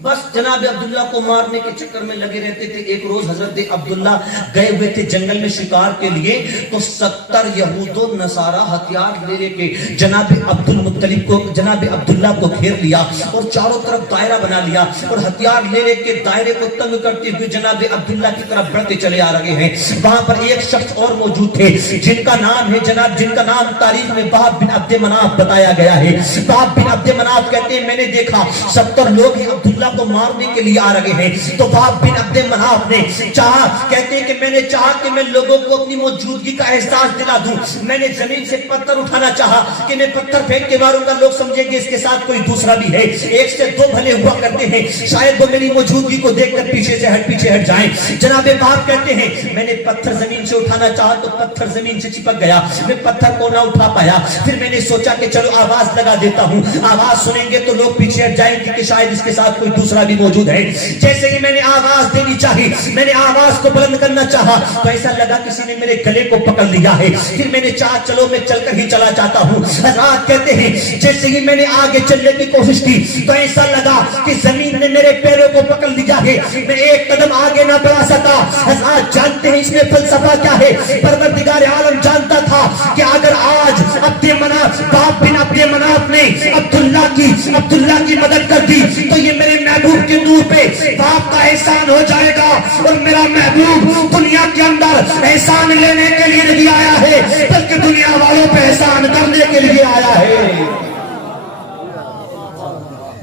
बस जनाब अब्दुल्ला को मारने के चक्कर में लगे रहते थे। एक रोज हजरत अब्दुल्ला गए हुए थे जंगल में शिकार के लिए, तो 70 यहूदो नसारा हथियार ले लेके जनाब अब्दुल मुत्तलिब को, जनाब अब्दुल्ला को घेर लिया और चारों तरफ दायरा बना लिया और हथियार ले लेके दायरे को तंग करते हुए जनाब अब्दुल्ला की तरफ बढ़ते चले आ रहे हैं। वहां पर एक शख्स और मौजूद थे जिनका नाम है जनाब, जिनका नाम तारीख में वहाब बिन अब्दे मनाफ बताया गया है। वहाब बिन अब्दे मनाफ कहते हैं मैंने देखा 70 लोग ही अब्दुल्ला को मारने के लिए आ रहे हैं। तो वहाब बिन अब्दे मनाफ ने चाहा, कहते हैं कि मैंने चाहा कि मैं लोगों को अपनी मौजूदगी का एहसास दिला दूं। मैंने जमीन से पत्थर उठाना चाहा कि मैं पत्थर फेंक के मारूंगा, लोग समझेंगे इसके साथ कोई दूसरा भी है। एक से दो भले हुआ करते हैं, शायद वो मेरी मौजूदगी को देखकर पीछे हट जाएं। जनाबे वहाब कहते हैं मैंने पत्थर जमीन से उठाना चाहा तो पत्थर जमीन से चिपक गया, मैं पत्थर को ना उठा पाया। फिर मैंने सोचा कि चलो आवाज लगा देता हूं, आवाज सुनेंगे तो लोग पीछे हट जाएंगे कि शायद इसके साथ कोई दूसरा भी मौजूद है। जैसे ही मैंने आवाज देनी चाही, मैंने आवाज को बुलंद करना चाहा तो ऐसा लगा किसी ने मेरे गले को पकड़ लिया है। फिर मैंने चाहा चलो मैं चलकर ही चला जाता हूं। हज़रात कहते हैं जैसे ही मैंने आगे चलने की कोशिश की तो ऐसा लगा कि जमीन ने मेरे पैरों को पकड़ लिया है, मैं एक कदम आगे ना बढ़ा सका। हज़रात जानते हैं इसमें फलसफा क्या है? परवरदिगार आलम जानता था कि अगर आज अब्दे मनाफ, वहाब बिन अब्दे मनाफ ने अब्दुल्ला की मदद कर दी तो ये मेरे महबूब के नूर पे बाप का एहसान हो जाएगा और मेरा महबूब दुनिया के अंदर एहसान लेने के लिए नहीं आया है बल्कि दुनिया वालों पे एहसान करने के लिए आया है।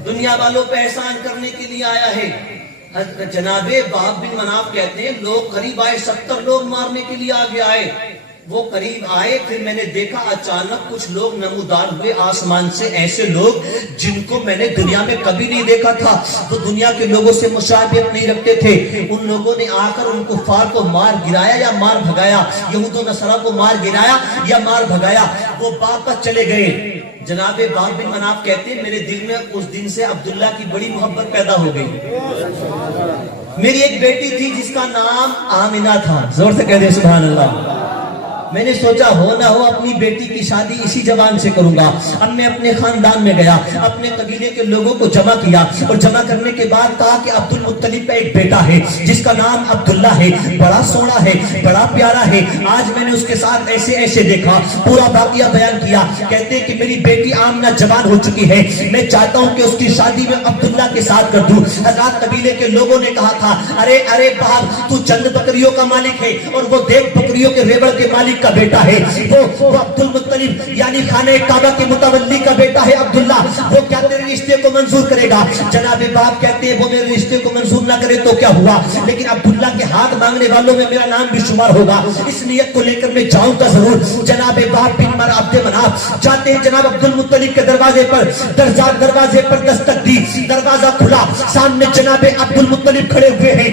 दुनिया वालों पे एहसान करने के लिए आया है। जनाबे वहाब बिन मनाफ कहते हैं लोग करीब आए, 70 लोग मारने के लिए आगे आए। वो करीब आए, फिर मैंने देखा अचानक कुछ लोग नमूदार हुए आसमान से, ऐसे लोग जिनको मैंने दुनिया में कभी नहीं देखा था। वो दुनिया के लोगों से मुशाबिहत नहीं रखते थे। उन लोगों ने आकर उन कुफ्फार को मार गिराया या मार भगाया, यहूद व नसरा को मार गिराया या मार भगाया। वो वापस चले गए। जनाबे वहाब बिन मनाफ कहते हैं मेरे दिल में उस दिन से अब्दुल्ला की बड़ी मोहब्बत पैदा हो गई। मेरी एक बेटी थी जिसका नाम आमिना था, जोर से कह दे सुभान अल्लाह। मैंने सोचा हो ना हो अपनी बेटी की शादी इसी जवान से करूंगा। अब मैं अपने खानदान में गया, अपने कबीले के लोगों को जमा किया और जमा करने के बाद कहा कि अब्दुल मुत्तलिब का एक बेटा है जिसका नाम अब्दुल्ला है, बड़ा सोना है, बड़ा प्यारा है। आज मैंने उसके साथ ऐसे ऐसे देखा, पूरा वाकया बयान किया। कहते हैं कि मेरी बेटी आमना जवान हो चुकी है, मैं चाहता हूं कि उसकी शादी में अब्दुल्ला के साथ कर दूं। हज़ार कबीले के लोगों ने कहा था अरे अरे बाप तू चंद बकरियों का मालिक है और वो देख बकरियों के रेवड़ के मालिक का बेटा है। वो अब्दुल मुत्तलिब यानी खाने काबा के मुतवल्ली का बेटा है अब्दुल्ला। वो क्या तेरे रिश्ते को मंजूर करेगा? जनाबे बाप कहते हैं वो मेरे रिश्ते को मंजूर ना करे तो क्या हुआ, लेकिन अब्दुल्ला के हाथ मांगने वालों में मेरा नाम भी शुमार होगा। इस नियत को लेकर मैं जाऊंगा जरूर। जनाबे बाप बिन अब्दे मनाफ जाते हैं जनाब अब्दुल मुत्तलिब के दरवाजे पर दस्तक दी, दरवाजा खुला, सामने जनाबे अब्दुल मुत्तलिब खड़े हुए हैं।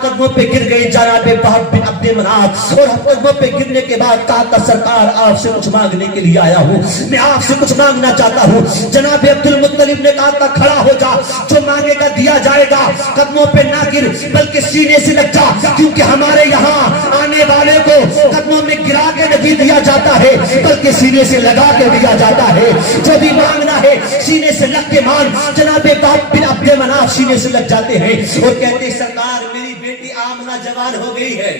कदमों पे गिर गए जनाबे बाप बिन अब्दे मनाफ और कदमों पे गिरने के बाद कहा सरकार आपसे कुछ मांगने के लिए आया हूँ, मैं आपसे कुछ मांगना चाहता हूँ। जनाब अब्दुल मुत्तलिब ने कहा था खड़ा हो जा, जो मांगेगा दिया जाएगा। कदमों पे ना गिर बल्कि सीने से लग जा, क्योंकि हमारे यहाँ आने वाले को कदमों में गिरा के नहीं दिया जाता है बल्कि सीने से लगा के दिया जाता है। जो भी मांगना है सीने से लग के मांग। जनाब बाप बिन अब्दे मनाफ सीने से लग जाते हैं और कहते हैं सरकार मेरी बेटी आमना जवान हो गई है,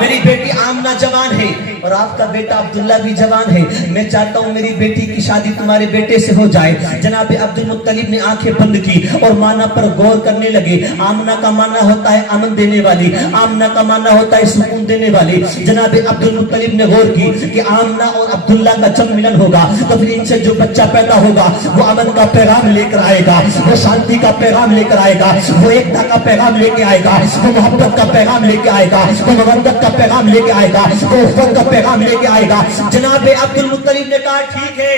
मेरी बेटी आमना जवान है और आपका बेटा अब्दुल्ला भी जवान है। मैं चाहता हूं मेरी बेटी की शादी तुम्हारे बेटे से हो जाए। जनाब अब्दुल मुत्तलिब ने आंखें बंद की और माना पर गौर करने लगे। आमना का माना होता है अमन देने वाली, आमना का माना होता है सुकून देने वाली। जनाब अब्दुल मुत्तलिब ने गौर की कि आमना और अब्दुल्ला का जब मिलन होगा तो फिर इनसे जो बच्चा पैदा होगा वो अमन का पैगाम लेकर आएगा, वो शांति का पैगाम लेकर आएगा, वो एकता का पैगाम लेके आएगा, वो मोहब्बत का पैगाम लेके आएगा, वो मवद्दत का पैगाम लेके आएगा, वो उफ़्फ़त का पैगाम लेके आएगा। जनाब अब्दुल मुत्तलिब ने कहा ठीक है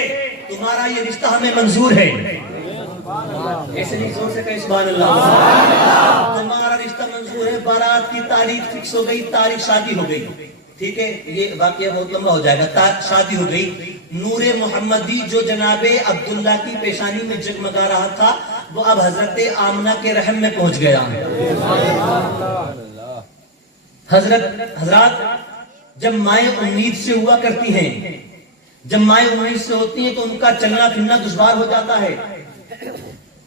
तुम्हारा ये रिश्ता हमें मंजूर है। ऐसे नहीं जोर से कहे सुभान अल्लाह। तुम्हारा रिश्ता मंजूर है, बारात की तारीख फिक्स हो गई, तारीख शादी हो गई। ठीक है, ये वाकया बहुत लंबा हो जाएगा। शादी हो गई। नूरे मोहम्मदी जो जनाबे अब्दुल्ला की पेशानी में जगमगा रहा था वो अब हजरत आमना के रहम में पहुंच गया। हजरत जब माएँ उम्मीद से हुआ करती हैं, जब माएँ उम्मीद से होती हैं तो उनका चलना फिरना दुश्वार हो जाता है।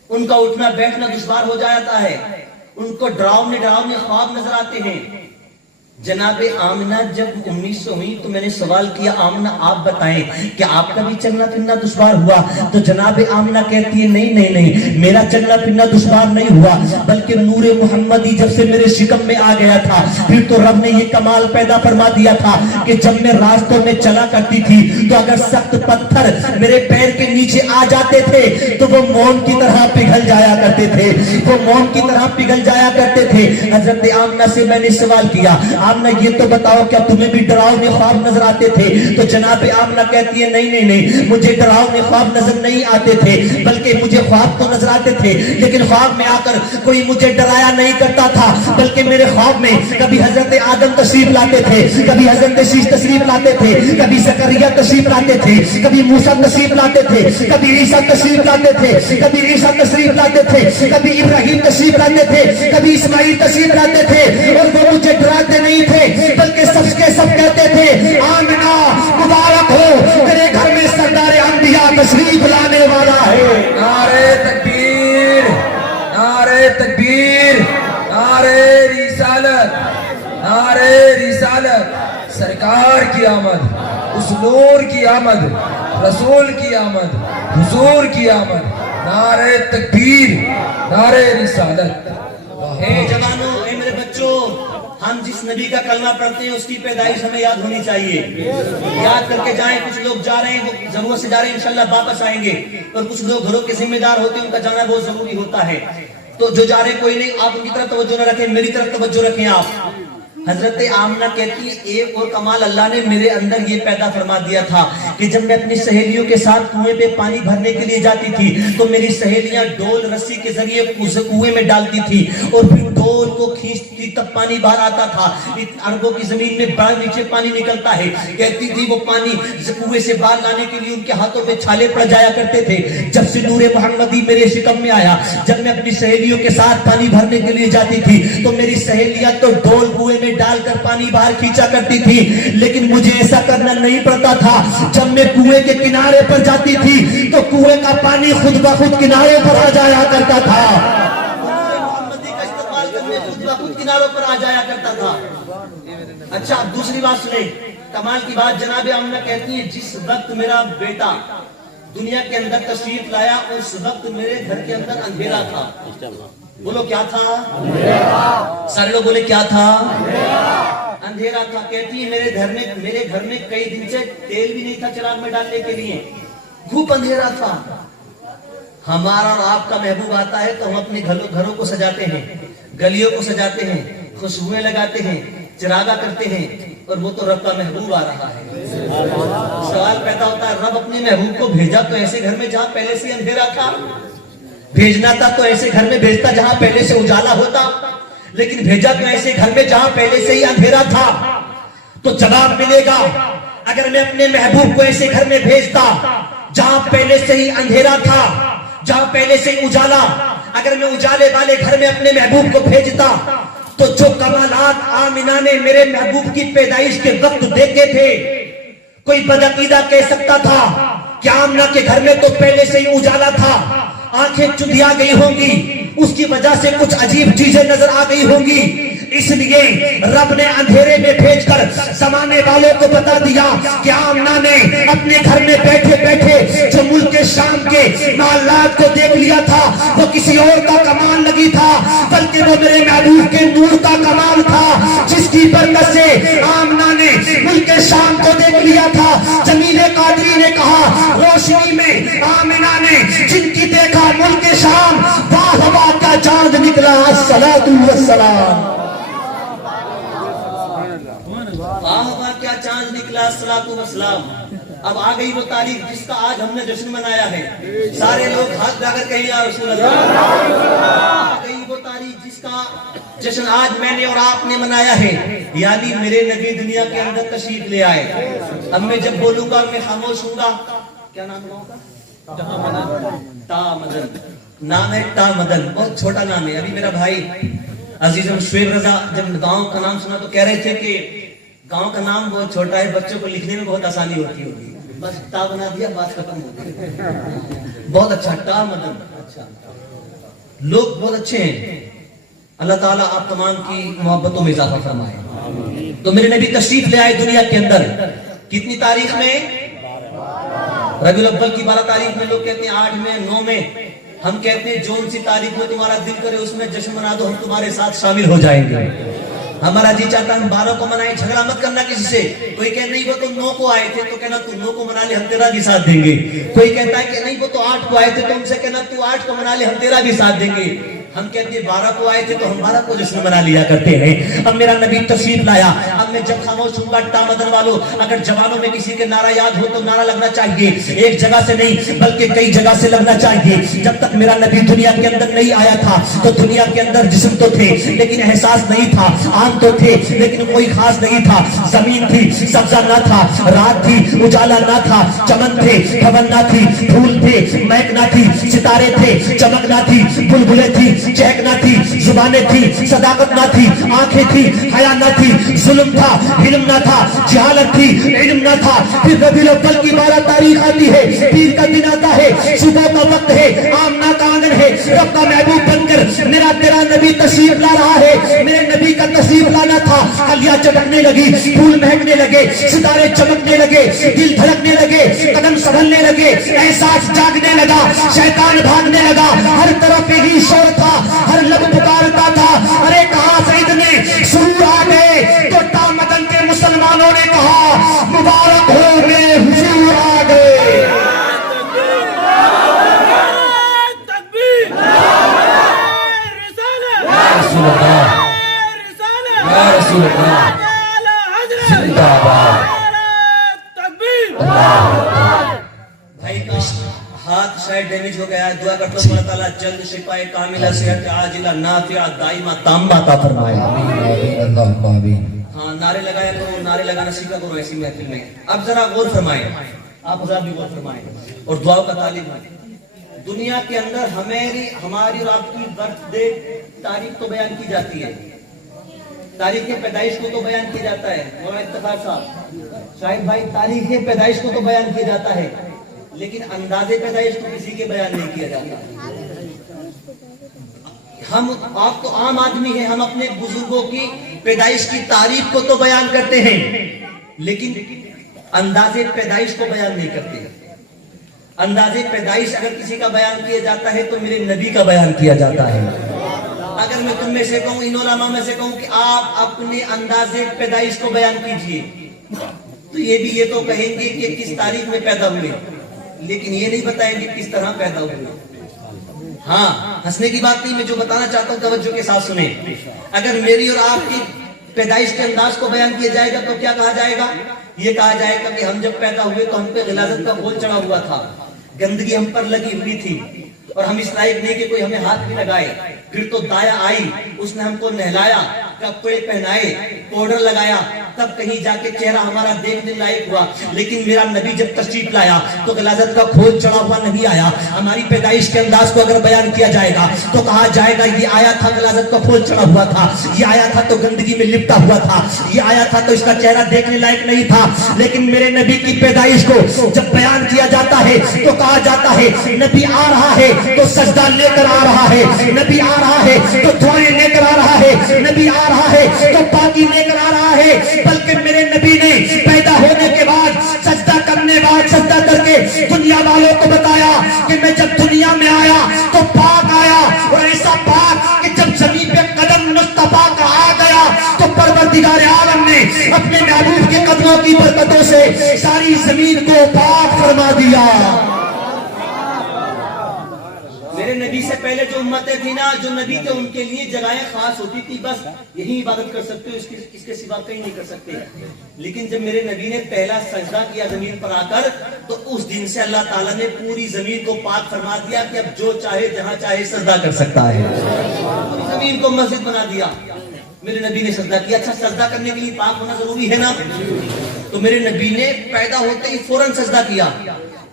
उनका उठना बैठना दुश्वार हो जाता है, उनको डरावने डरावने ख्वाब नजर आते हैं। जनाबे आमना जब 1900 हुई तो मैंने सवाल किया, आमना आप बताएं कि आपका भी चलना फिरना दुश्वार हुआ? तो जनाबे आमना कहती है नहीं नहीं नहीं, मेरा चलना फिरना दुश्वार नहीं हुआ, बल्कि नूरे मोहम्मदी जब से मेरे शिकम में आ गया था, फिर तो रब ने ये कमाल पैदा फरमा दिया था कि जब मैं रास्तों में चला करती थी तो अगर सख्त पत्थर मेरे पैर के नीचे आ जाते थे तो वो मोम की तरह पिघल जाया करते थे, वो मोम की तरह पिघल जाया करते थे। हजरत आमना से मैंने सवाल किया, आमना ये तो बताओ क्या तुम्हें भी डरावने ख्वाब नजर आते थे? तो जनाब आमना कहती है नहीं नहीं नहीं, मुझे डरावने ख्वाब नजर नहीं आते थे, बल्कि मुझे ख्वाब तो नजर आते थे, लेकिन ख्वाब में आकर कोई मुझे डराया नहीं करता था, बल्कि मेरे ख्वाब में कभी हजरत आदम तशरीफ लाते थे, कभी हजरत शीश तशरीफ लाते थे, कभी जकरिया तशरीफ लाते थे, कभी मूसा तशरीफ लाते थे, कभी ईसा तशरीफ लाते थे, कभी ईसा तशरीफ लाते थे, कभी इब्राहिम तशरीफ लाते थे, कभी इस्माइल तशरीफ लाते थे, और वो मुझे डराते नहीं थे, बल्कि सबके सब कहते थे आमिना मुबारक हो, तेरे घर में सरदार अंबिया तशरीफ लाने वाला है। नारे तकबीर, नारे तकबीर, नारे रिसालत, नारे रिसालत। सरकार की आमद, उस नूर की आमद, रसूल की आमद, हुजूर की आमद। नारे तकबीर, नारे रिसालत। ए जवानों, ए मेरे बच्चों, हम जिस नबी का कलमा पढ़ते हैं उसकी पैदाइश हमें याद होनी चाहिए, याद करके जाएं। कुछ लोग जा रहे हैं, वो जरूरत से जा रहे हैं, इंशाल्लाह वापस आएंगे, और कुछ लोग घरों के जिम्मेदार होते हैं, उनका जाना बहुत जरूरी होता है। तो जो जा रहे कोई नहीं, आप उनकी तरफ तवज्जो न रखें, मेरी तरफ तवज्जो रखें आप। हजरत आमना कहती है एक और कमाल अल्लाह ने मेरे अंदर ये पैदा फरमा दिया था कि जब मैं अपनी सहेलियों के साथ कुएं पे पानी भरने के लिए जाती थी तो मेरी सहेलियां डोल रस्सी के जरिए उस कुएं में डालती थी और फिर डोल को खींचती, तब पानी बाहर आता था। अरबों की जमीन में बड़ा नीचे पानी निकलता है, कहती थी वो पानी कुएं से बाहर लाने के लिए उनके हाथों में छाले पड़ जाया करते थे। जब से नूरे मोहम्मदी मेरे शिकम में आया, जब मैं अपनी सहेलियों के साथ पानी भरने के लिए जाती थी तो मेरी सहेलियां तो डोल कुएं में डालकर पानी बाहर खींचा करती थी, लेकिन मुझे ऐसा करना नहीं पड़ता था। जब मैं कुएं के किनारे पर जाती थी तो कुएं का पानी खुद ब खुद किनारे पर आ जाया करता था, मोहम्मदी का इस्तेमाल करने खुद ब खुद किनारों पर आ जाया करता था। अच्छा, अब दूसरी बात सुने, कमाल की बात। जनाब आमना कहती है जिस वक्त मेरा बेटा दुनिया के अंदर तशरीफ लाया उस वक्त मेरे घर के अंदर अंधेरा था। बोलो क्या था? सारे लोग बोले क्या था? अंधेरा था। कहती है मेरे घर में कई दिन से तेल भी नहीं था चिराग में डालने के लिए, खूब अंधेरा था। हमारा और आपका महबूब आता है तो हम अपने घरों को सजाते हैं, गलियों को सजाते हैं, खुशबुएं लगाते हैं, चिरागा करते हैं, और वो तो रब का महबूब आ रहा है। सवाल पैदा होता है, रब अपने महबूब को भेजा तो ऐसे घर में जहां पहले से अंधेरा था, भेजना था तो ऐसे घर में भेजता जहां पहले से उजाला होता, लेकिन भेजा तो ऐसे घर में जहां पहले से ही अंधेरा था। तो जवाब मिलेगा, अगर मैं अपने महबूब को ऐसे घर में भेजता जहां पहले से ही अंधेरा था, जहां पहले से ही उजाला, अगर मैं उजाले वाले घर में अपने महबूब को भेजता तो जो कमालात आमिना ने मेरे महबूब की पैदाइश के वक्त देखे थे, कोई बदअकीदा कह सकता था कि आमिना के घर में तो पहले से ही उजाला था, आंखें चुंधिया गई होंगी, उसकी वजह से कुछ अजीब चीजें नजर आ गई होंगी, इसलिए रब ने अंधेरे में भेजकर जमाने वालों को बता दिया कि आमना ने अपने घर में बैठे बैठे जो मुल्क शाम के मालात को देख लिया था वो किसी और का कमाल लगी था, बल्कि वो मेरे महबूब के नूर का कमाल था, जिसकी बरकत से आमना ने मुल्क शाम को देख लिया था। जमीले कादरी ने कहा, रोशनी में आमिना ने जिनकी देखा मुल्क शाम, वाह वाह का चांद निकला, अस्सलातु वस्सलाम। वाह वाह क्या चांद निकला, अस्सलातु वस्सलाम। अब आ गई वो तारीख जिसका आज हमने जश्न मनाया है, सारे लोग हाथ लगाकर कहें या रसूल अल्लाह। आ गई वो तारीख जिसका जश्न आज मैंने और आपने मनाया है, यानी मेरे नबी दुनिया के अंदर तशरीफ ले आए। अब मैं जब बोलूंगा मैं खामोश हूँगा। क्या नाम है? टा मदन नाम है, टा मदन, बहुत छोटा नाम है। अभी मेरा भाई अजीजम शुएब रजा जब गांव का नाम सुना तो कह रहे थे कि गांव का नाम बहुत छोटा है, बच्चों को लिखने में बहुत आसानी होती होगी, बस टा बना दिया, बात खत्म हो गई। बहुत अच्छा, टा मदन। अच्छा, लोग बहुत अच्छे हैं, अल्लाह ताला आप तमाम की मोहब्बतों में इजाफा फरमाए। तो मेरे नबी तशरीफ ले आए दुनिया के अंदर, कितनी तारीख में? रबीउल अव्वल की 12 तारीख में। लोग कहते हैं 8 में, 9 में। हम कहते हैं जो सी तारीख में तुम्हारा दिल करे उसमें जश्न मना दो, हम तुम्हारे साथ शामिल हो जाएंगे। हमारा जी चाहता है हम 12 को मनाएं, झगड़ा मत करना किसी से। कोई कहे नहीं वो तो 9 को आए थे, तो कहना तू 9 को मना ले, हम तेरा भी साथ देंगे। कोई कहता है कि नहीं वो तो 8 को आए थे, तो हमसे कहना तू 8 को मना ले, हम तेरा भी साथ देंगे। हम कहते हैं 12 को आए थे तो हम 12 को जश्न मना लिया करते हैं। अब मेरा नबी तशरीफ लाया, अब मैं जब खामोश हूँगा टामदन वालों, अगर जवानों में किसी के नारा याद हो तो नारा लगना चाहिए, एक जगह से नहीं बल्कि कई जगह से लगना चाहिए। जब तक मेरा नबी दुनिया के अंदर नहीं आया था तो दुनिया के अंदर जिस्म तो थे लेकिन एहसास नहीं था, आम तो थे लेकिन कोई खास नहीं था। जमीन थी, सब्जा ना था, रात थी, उजाला ना था, चमन थे, पवन ना थी, फूल थे, महक ना थी, सितारे थे, चमक ना थी, बुलबुलें थी, चहक ना थी, जुबानें थी, सदाकत ना थी, आंखें थी, हया ना थी, जुल्म था, हिल्म ना था, जहालत थी, इल्म ना था। फिर रबीउल अव्वल की 12 तारीख आती है, पीर का दिन आता है, सुबह का वक्त है, आमना का आंगन है, रब का महबूब बनकर मेरा तेरा नबी तशरीफ ला रहा है। मेरे नबी का तशरीफ लाना था, कलियां चटकने लगी, फूल महकने लगे, सितारे चमकने लगे, दिल धड़कने लगे, कदम संभलने लगे, एहसास जागने लगा, शैतान भागने लगा, हर तरफ ही शोर था, हर लब पुकारता था, अरे कहा सईद ने सुरूर आ गए। तो टामदन के मुसलमानों ने कहा मुबारक हो मेरे हुजूर आ गए। भाई का हाथ शायद डैमेज हो गया है, दुआ करता हूं अल्लाह ताला जल्द शिफाए कामिला सेहत आजिला नाफिया दाइमा ताम्बा अता फरमाए। हाँ, नारे लगाया करो, नारे लगाना सीखा करो ऐसी महफिल में। अब जरा गौर फरमाएं, आप हज़रात भी गौर फरमाएं और दुआ का तालीम है। दुनिया के अंदर हमारी और आपकी बर्थडे तारीख तो बयान की जाती है, तारीख पैदाइश को तो बयान किया जाता है। मौलाना इफ्तिखार साहब, शाहिद भाई, तारीख पैदाइश को तो बयान किया जाता है लेकिन अंदाजे पैदाइश को किसी के बयान नहीं किया जाता। हम आप तो आम आदमी हैं, हम अपने बुजुर्गों की पैदाइश की तारीख को तो बयान करते हैं लेकिन अंदाजे पैदाइश को बयान नहीं करते। अंदाजे पैदाइश अगर किसी का बयान किया जाता है तो मेरे नबी का बयान किया जाता है। अगर मैं तुम में से कहूं, इन उलमा में से कहूं कि आप अपने अंदाजे पैदाइश को बयान कीजिए तो ये तो कहेंगे कि किस तारीख में पैदा हुए, लेकिन ये नहीं बताएंगे किस तरह पैदा हुए। हाँ, हंसने की बात नहीं, मैं जो बताना चाहता हूं तवज्जो के साथ सुने। अगर मेरी और आपकी पैदाइश के अंदाज को बयान किया जाएगा तो क्या कहा जाएगा? ये कहा जाएगा कि हम जब पैदा हुए तो हम पे गिलाजत का बोझ चढ़ा हुआ था, गंदगी हम पर लगी हुई थी और हम इस लायक नहीं कि कोई हमें हाथ भी लगाए। फिर तो दाया आई, उसने हमको नहलाया, कपड़े पहनाए, पाउडर लगाया, तब कहीं जाके चेहरा हमारा देखने लायक हुआ। लेकिन मेरा नबी जब तशरीफ लाया तो गिलाजत का खोल चढ़ा हुआ नहीं आया। हमारी पैदाइश के अंदाज को अगर बयान किया जाएगा तो कहा जाएगा ये आया था गिलाजत का खोल चढ़ा हुआ था, ये आया था तो गंदगी में लिपटा हुआ था, ये आया था तो इसका चेहरा देखने लायक नहीं था। लेकिन मेरे नबी की पैदाइश को जब बयान किया जाता है तो कहा जाता है नबी आ रहा है तो सजदा लेकर आ रहा है, नबी आ रहा है तो दुआएं लेकर आ रहा है, नबी आ रहा है तो पाकी लेकर आ रहा है। बल्कि मेरे नबी ने पैदा होने के बाद सजदा करके दुनिया वालों को बताया कि मैं जब दुनिया में आया तो पाक आया, और ऐसा पाक कि जब जमीन पे कदम मुस्तफा का आ गया तो परवरदिगार आलम ने अपने महबूब के कदमों की बरकतों से सारी जमीन को पाक फरमा दिया। मेरे नबी से पहले जो उम्मतें थी ना, जो नबी थे उनके लिए जगहें खास होती थी, बस यही इबादत कर सकते हो, इसके सिवा कहीं नहीं कर सकते। लेकिन जब मेरे नबी ने पहला सजदा किया जमीन पर आकर तो उस दिन से अल्लाह ताला ने पूरी जमीन को पाक फरमा दिया कि अब जो चाहे जहां चाहे सजदा कर सकता है। पूरी जमीन को मस्जिद बना दिया। मेरे नबी ने सजदा किया। अच्छा, सजदा करने के लिए पाक होना जरूरी है ना? तो मेरे नबी ने पैदा होते ही फौरन सजदा किया।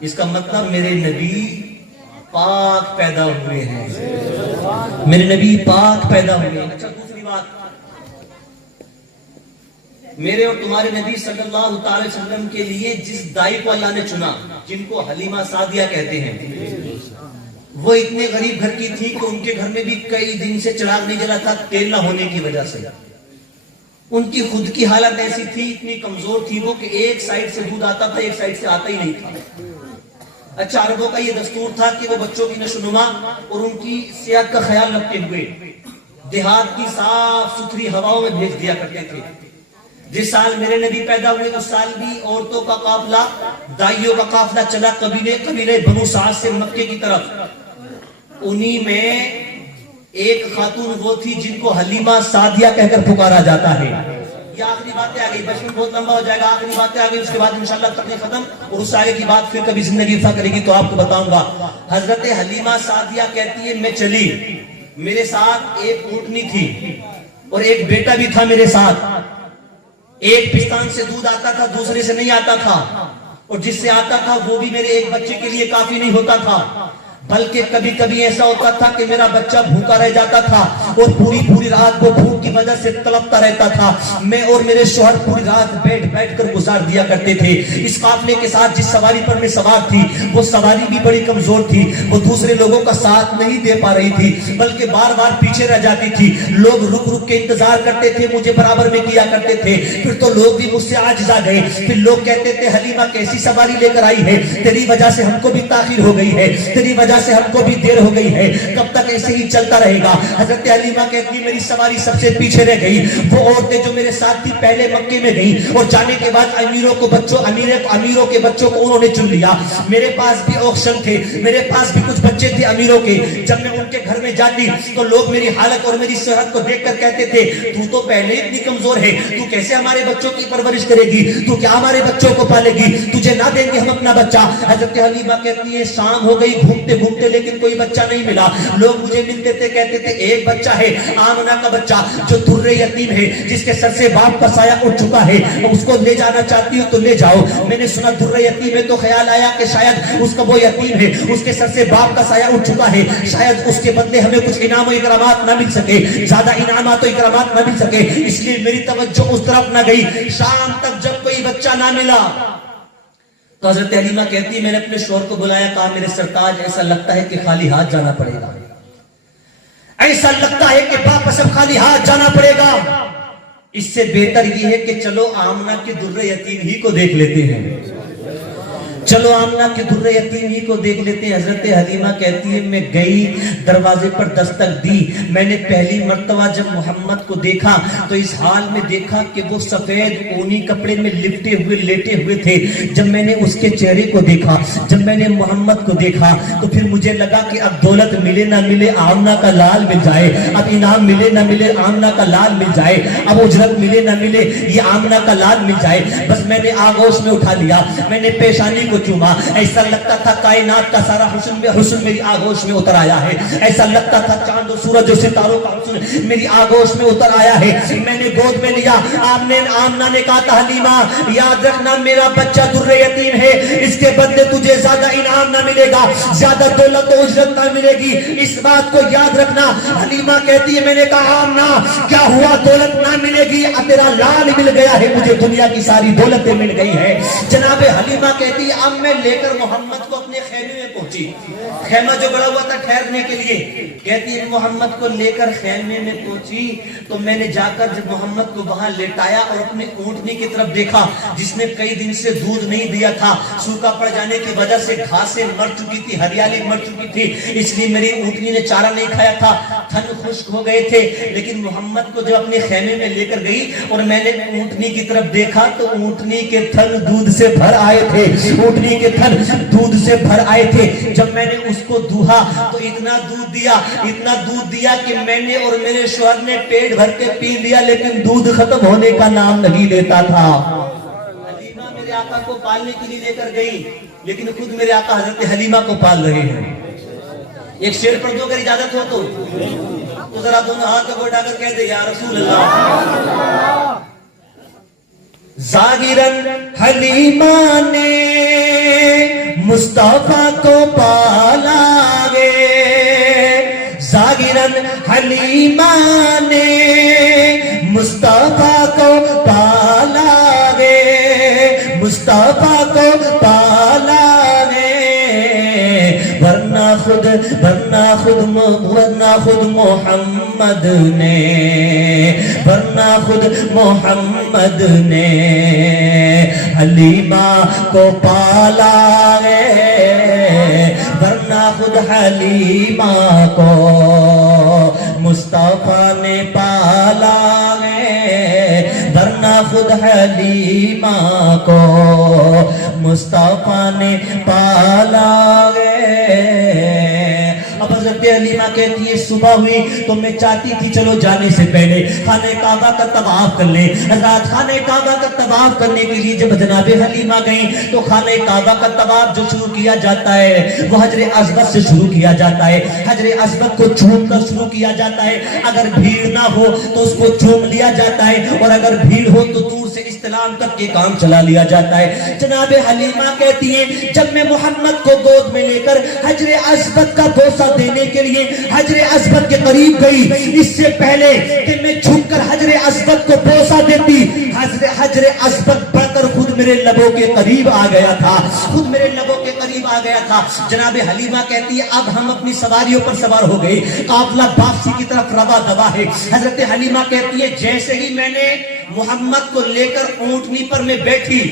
इसका मतलब मेरे नबी पाक पैदा हुए हैं, मेरे नबी पाक पैदा हुए हैं। अच्छा, दूसरी बात, मेरे और तुम्हारे नबी सल्लल्लाहु अलैहि वसल्लम के लिए जिस दाई को अल्लाह ने चुना, जिनको हलीमा सादिया कहते हैं, وہ اتنے غریب گھر کی تھی کہ ان کے گھر میں بھی کئی دن سے چراغ نہیں جلا تھا تیل نہ ہونے کی وجہ سے. ان کی خود کی حالت ایسی تھی, اتنی کمزور تھی وہ کہ ایک سائیڈ سے دودھ آتا تھا, ایک سائیڈ سے آتا ہی نہیں تھا. اچھا, عربوں کا یہ دستور تھا کہ وہ بچوں کی نشو نما اور ان کی صحت کا خیال رکھتے ہوئے دیہات کی صاف ستھری ہواؤں میں بھیج دیا کرتے تھے. جس سال میرے نبی پیدا ہوئے اس سال بھی عورتوں کا قافلہ, دائیوں کا قافلہ چلا قبیلے بنو سعد سے مکے کی طرف. انہی میں ایک خاتون وہ تھی جن کو حلیمہ سعدیہ کہہ کر پکارا جاتا ہے. یہ آخری باتیں آ گئی, بچپن بہت لمبا ہو جائے گا, آخری باتیں آ گئی, اس کے بعد انشاءاللہ تقریر ختم, اور اس آگے کی بات پھر کبھی زندگی عطا کرے گی تو آپ کو بتاؤں گا. حضرت حلیمہ سعدیہ کہتی ہے میں چلی, میرے ساتھ ایک اونٹنی تھی اور ایک بیٹا بھی تھا میرے ساتھ. ایک پستان سے دودھ آتا تھا, دوسرے سے نہیں آتا تھا, اور جس سے آتا تھا وہ بھی میرے ایک بچے کے لیے کافی نہیں ہوتا تھا, بلکہ کبھی کبھی ایسا ہوتا تھا کہ میرا بچہ بھوکا رہ جاتا تھا اور پوری رات وہ بھوک کی وجہ سے تڑپتا رہتا تھا. میں اور میرے شوہر پوری رات بیٹھ کر گزار دیا کرتے تھے. اس قافلے کے ساتھ جس سواری پر میں سوار تھی وہ سواری بھی بڑی کمزور تھی, وہ دوسرے لوگوں کا ساتھ نہیں دے پا رہی تھی بلکہ بار بار پیچھے رہ جاتی تھی. لوگ رک کے انتظار کرتے تھے, مجھے برابر میں کیا کرتے تھے. پھر تو لوگ بھی مجھ سے عاجز آ گئے. پھر لوگ کہتے تھے حلیمہ کیسی سواری لے کر آئی ہے, تیری وجہ سے ہم کو بھی تاخیر ہو گئی ہے, تیری وجہ سے ہم کو بھی دیر ہو گئی ہے, کب تک ایسے ہی چلتا رہے گا. حضرت حلیمہ کہتی میری سواری سب سے پیچھے رہ گئی. وہ عورتیں جو میرے ساتھ تھی پہلے مکے میں گئیں اور جانے کے بعد امیروں کے بچوں کو انہوں نے چن لیا. میرے پاس بھی آپشن تھے, میرے پاس بھی کچھ بچے تھے امیروں کے. جب میں ان کے گھر میں جاتی تو لوگ میری حالت اور میری صحت کو دیکھ کر کہتے تھے تو تو پہلے اتنی کمزور ہے, تو کیسے ہمارے بچوں کی پرورش کرے گی, تو کیا ہمارے بچوں کو پالے گی, تجھے نہ دیں گے ہم اپنا بچہ. حضرت حلیمہ کہتی ہے شام ہو گئی گھومتے گھومتے لیکن کوئی بچہ نہیں ملا. لوگ مجھے ملتے تھے, کہتے تھے ایک بچہ ہے آمنہ کا بچہ جو در یتیم ہے, جس کے سر سے باپ کا سایہ اٹھ چکا ہے, اس کو لے جانا چاہتی ہوں تو لے جاؤ. میں نے سنا در یتیم ہے تو خیال آیا کہ شاید اس کا وہ یتیم ہے, اس کے سر سے باپ کا سایہ اٹھ چکا ہے, شاید اس کے بدلے ہمیں کچھ انعام و اکرامات نہ مل سکے, زیادہ انعامات و اکرامات نہ مل سکے, اس لیے میری توجہ اس طرف نہ گئی. شام تک جب کوئی بچہ نہ ملا تو حضرت حلیمہ کہتی میں نے اپنے شوہر کو بلایا, کہا میرے سرتاج ایسا لگتا ہے کہ خالی ہاتھ جانا پڑے گا, ایسا لگتا ہے کہ واپس اب خالی ہاتھ جانا پڑے گا. اس سے بہتر یہ ہے کہ چلو آمنہ کے در یتیم ہی کو دیکھ لیتے ہیں, چلو آمنہ کے در یتیم ہی کو دیکھ لیتے ہیں. حضرت حلیمہ کہتی ہے میں گئی, دروازے پر دستک دی. میں نے پہلی مرتبہ جب محمد کو دیکھا تو اس حال میں دیکھا کہ وہ سفید اونی کپڑے میں لپٹے ہوئے لیٹے ہوئے تھے. جب میں نے اس کے چہرے کو دیکھا, جب میں نے محمد کو دیکھا تو پھر مجھے لگا کہ اب دولت ملے نہ ملے آمنہ کا لال مل جائے, اب انعام ملے نہ ملے آمنہ کا لال مل جائے, اب اجرت ملے نہ ملے یہ آمنہ کا لال مل جائے. بس میں نے آغوش میں اٹھا لیا, میں نے پیشانی کو چوما. ایسا لگتا تھا کائنات کا سارا حسن میری آغوش میں اتر آیا ہے. ایسا لگتا تھا چاند و سورج و ستاروں کا حسن میری آغوش میں اتر آیا ہے. میں نے گود میں لیا. آمنہ نے کہا تھا حلیمہ یاد رکھنا میرا بچہ در یتیم ہے, اس کے بدلے تجھے زیادہ انعام نہ ملے گا, زیادہ دولت و اجرت نہ ملے گی, اس بات کو یاد رکھنا. حلیمہ کہتی ہے میں نے کہا آمنہ کیا ہوا, دولت نہ ملے گی, اب تیرا لال مل گیا ہے, مجھے دنیا کی ساری دولتیں مل گئی ہے. جناب حلیمہ کہتی ہے اب میں لے کر محمد کو اپنے خیمے میں پہنچی. خیمہ جو بڑا ہوا تھا ٹھہرنے کے لیے, کہتی ہے محمد کو لے کر خیمے میں پہنچی تو میں نے جا کر جب محمد کو وہاں لیٹایا اور اپنے اونٹنی کی طرف دیکھا جس نے کئی دن سے دودھ نہیں دیا تھا, سوکھا پڑ جانے کی وجہ سے گھاسیں مر چکی تھی, ہریالی مر چکی تھی, اس لیے میری اونٹنی نے چارہ نہیں کھایا تھا, تھن خشک ہو گئے تھے. لیکن محمد کو جب اپنے خیمے میں لے کر گئی اور میں نے اونٹنی کی طرف دیکھا تو اونٹنی کے تھن دودھ سے بھر آئے تھے, اونٹنی کے تھن دودھ سے بھر آئے تھے. جب میں نے اس کو دوہا تو اتنا دودھ دیا کہ میں نے اور میرے شوہر نے پیٹ بھر کے پی لیا, لیکن دودھ ختم ہونے کا نام نہیں لیتا تھا. حلیمہ میرے آقا کو پالنے کے لیے لے کر گئی, لیکن خود میرے آقا حضرت حلیمہ کو پال رہے ہیں. ایک شعر پڑھ دو اگر اجازت ہو تو ذرا دونوں ہاتھ کو اٹھا کر کہہ دے یا رسول اللہ. ظاہراً حلیمہ نے مصطفیٰ کو پالا گے, ظاہراً حلیمہ نے مصطفیٰ کو پالا گے, مصطفیٰ کو پالا گے, ورنہ خود محمد نے حلیمہ کو پالا ہے، ورنہ خود حلیمہ کو مصطفیٰ نے پالا ہے، ورنہ خود حلیمہ کو مصطفیٰ نے پالا ہے۔ اب حضرت حلیمہ کہتی ہے صبح ہوئی تو میں چاہتی تھی چلو جانے سے پہلے خانہ کعبہ کا طواف کر لیں۔ حضرات خانہ کعبہ کا طواف کرنے کے لیے جب جناب حلیمہ گئیں تو خانہ کعبہ کا طواف جو شروع کیا جاتا ہے وہ حجر اسود سے شروع کیا جاتا ہے، حجر اسود کو چوم کر شروع کیا جاتا ہے، اگر بھیڑ نہ ہو تو اس کو چوم لیا جاتا ہے، اور اگر بھیڑ ہو تو دور سے استلام کر کے کام چلا لیا جاتا ہے۔ جناب حلیمہ کہتی ہیں جب میں محمد کو گود میں لے کر حجر اسود کا بوسہ دینے کے لیے حجر اسود کے قریب گئی، اس سے پہلے کہ میں جھک کر حجر اسود کو بوسہ دیتی، حجر اسود بڑھ کر خود میرے لبوں کے قریب آ گیا تھا، خود میرے لبوں کے قریب آ گیا تھا۔ جناب حلیمہ کہتی ہے اب ہم اپنی سواریوں پر سوار ہو گئے، قافلہ واپسی کی طرف روا دوا ہے۔ حضرت حلیمہ کہتی ہے جیسے ہی میں نے محمد کو لے کر اونٹنی پر میں بیٹھی،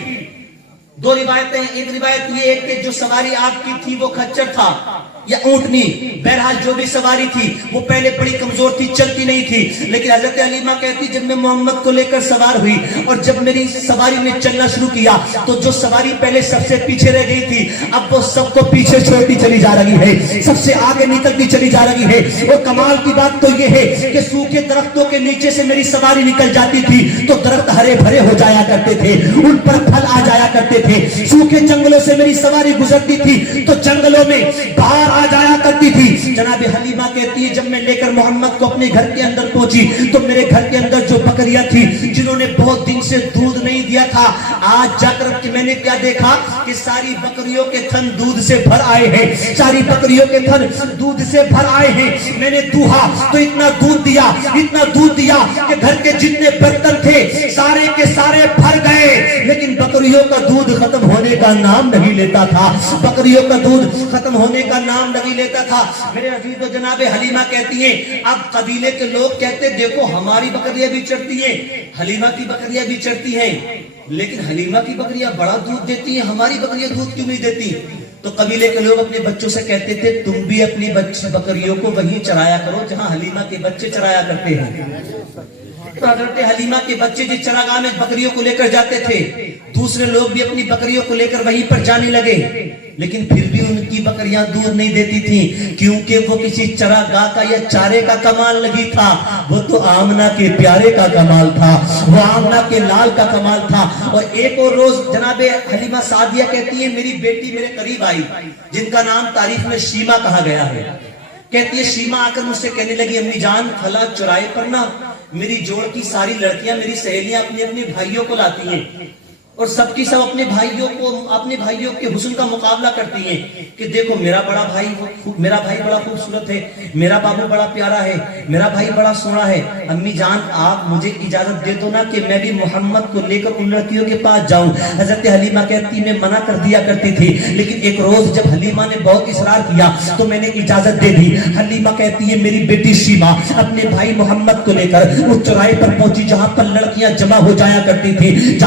دو روایتیں، ایک روایت یہ ہے کہ جو سواری آپ کی تھی وہ خچر تھا یا اونٹنی، بہرحال جو بھی سواری تھی وہ پہلے بڑی کمزور تھی، چلتی نہیں تھی، لیکن حضرت حلیمہ کہتی جب میں محمد کو لے کر سوار ہوئی اور جب میری سواری نے چلنا شروع کیا تو جو سواری پہلے سب سے پیچھے رہ گئی تھی اب وہ سب کو پیچھے چھوڑتی چلی جا رہی ہے، سب سے آگے نکلتی چلی جا رہی ہے۔ اور کمال کی بات تو یہ ہے کہ سوکھے درختوں کے نیچے سے میری سواری نکل جاتی تھی تو درخت ہرے بھرے ہو جایا کرتے تھے، ان پر پھل آ جایا کرتے تھے۔ سوکھے جنگلوں سے میری سواری گزرتی تھی تو جنگلوں میں بہار آ جایا کرتی تھی۔ جناب حلیمہ کہتی ہے جب میں لے کر محمد کو اپنے گھر کے اندر پہنچی تو میرے گھر کے اندر جو بکریاں تھی جنہوں نے بہت دن سے دودھ نہیں دیا تھا، آج جا کر میں نے کیا دیکھا کہ ساری بکریوں کے تھن دودھ سے بھر آئے ہیں، ساری بکریوں کے تھن دودھ سے بھر آئے ہیں۔ میں نے دوہا تو اتنا دودھ دیا کہ گھر کے جتنے برتن تھے سارے کے سارے بھر گئے، لیکن بکریوں کا دودھ ختم ہونے کا نام نہیں لیتا تھا، بکریوں کا دودھ ختم ہونے کا نام نہیں لیتا تھا۔ میرے عزیز و جناب حلیمہ کہتی ہیں اب قبیلے کے لوگ کہتے دیکھو ہماری بکریاں بھی چرتی ہیں، حلیمہ کی بکریاں بھی چرتی ہیں، لیکن حلیمہ کی بکریاں بڑا دودھ دیتی ہیں، ہماری بکریاں دودھ کیوں نہیں دیتی؟ تو قبیلے کے لوگ اپنے بچوں سے کہتے تھے تم بھی اپنی بکریوں کو وہیں چرایا کرو جہاں حلیمہ کے بچے چرایا کرتے ہیں۔ تو حضرت حلیمہ کے بچے جس چراگاہ میں بکریوں کو لے کر جاتے تھے دوسرے لوگ بھی اپنی بکریوں کو لے کر وہیں پر جانے لگے، لیکن پھر بھی ان کی بکریاں دودھ نہیں دیتی تھیں کیونکہ وہ کسی چراگاہ کا یا چارے کا کمال نہیں تھا، وہ تو آمنہ کے پیارے کا کمال تھا، وہ آمنہ کے لال کا کمال تھا۔ اور ایک اور روز جناب حلیمہ سعدیہ کہتی ہے میری بیٹی میرے قریب آئی جن کا نام تاریخ میں شیما کہا گیا ہے، کہتی ہے شیما آ کر مجھ سے کہنے لگی امی جان فلاں چوراہے پر نا میری جوڑ کی ساری لڑکیاں میری سہیلیاں اپنے اپنے بھائیوں کو لاتی ہیں اور سب کی سب اپنے بھائیوں کے حسن کا مقابلہ کرتی ہیں کہ دیکھو میرا بھائی بڑا خوبصورت ہے، میرا بابو بڑا پیارا ہے، میرا بھائی بڑا سونا ہے، امی جان آپ مجھے اجازت دے دو نا کہ میں بھی محمد کو لے کر ان لڑکیوں کے پاس جاؤں۔ حضرت حلیمہ کہتی میں منع کر دیا کرتی تھی، لیکن ایک روز جب حلیمہ نے بہت اصرار کیا تو میں نے اجازت دے دی۔ حلیمہ کہتی ہے میری بیٹی شیما اپنے بھائی محمد کو لے کر اس چوراہے پر پہنچی جہاں پر لڑکیاں جمع ہو جایا کرتی تھی،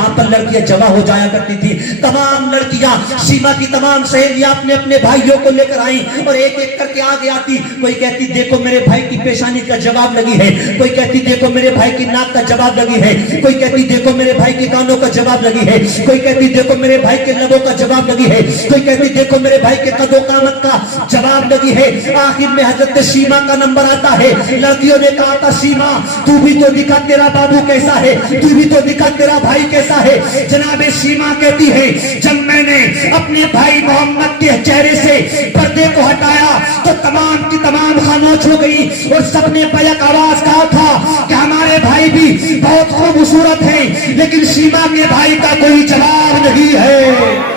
ہو جایا کرتی تھی۔ تمام لڑکیاں شیما کی تمام سہیلیاں اپنے اپنے بھائیوں کو لے کر آئیں اور ایک ایک کر کے آگے آتی، کوئی کہتی دیکھو میرے بھائی کی پیشانی کا جواب لگی ہے، کوئی کہتی دیکھو میرے بھائی کی ناک کا جواب لگی ہے، کوئی کہتی دیکھو میرے بھائی کے کانوں کا جواب لگی ہے، کوئی کہتی دیکھو میرے بھائی کے لبوں کا جواب لگی ہے، کوئی کہتی دیکھو میرے بھائی کے قد و قامت کا جواب لگی ہے۔ آخر میں حضرت شیما کا نمبر آتا ہے، لڑکیوں نے کہا تھا شیما تو بھی تو دکھا تیرا بابو کیسا ہے، تو بھی تو دکھا تیرا بھائی کیسا ہے۔ جناب شیما کہتی ہے جب میں نے اپنے بھائی محمد کے چہرے سے پردے کو ہٹایا تو تمام کی تمام خاموش ہو گئی اور سب نے بیک آواز کہا تھا کہ ہمارے بھائی بھی بہت خوبصورت ہیں لیکن شیما کے بھائی کا کوئی جواب نہیں ہے۔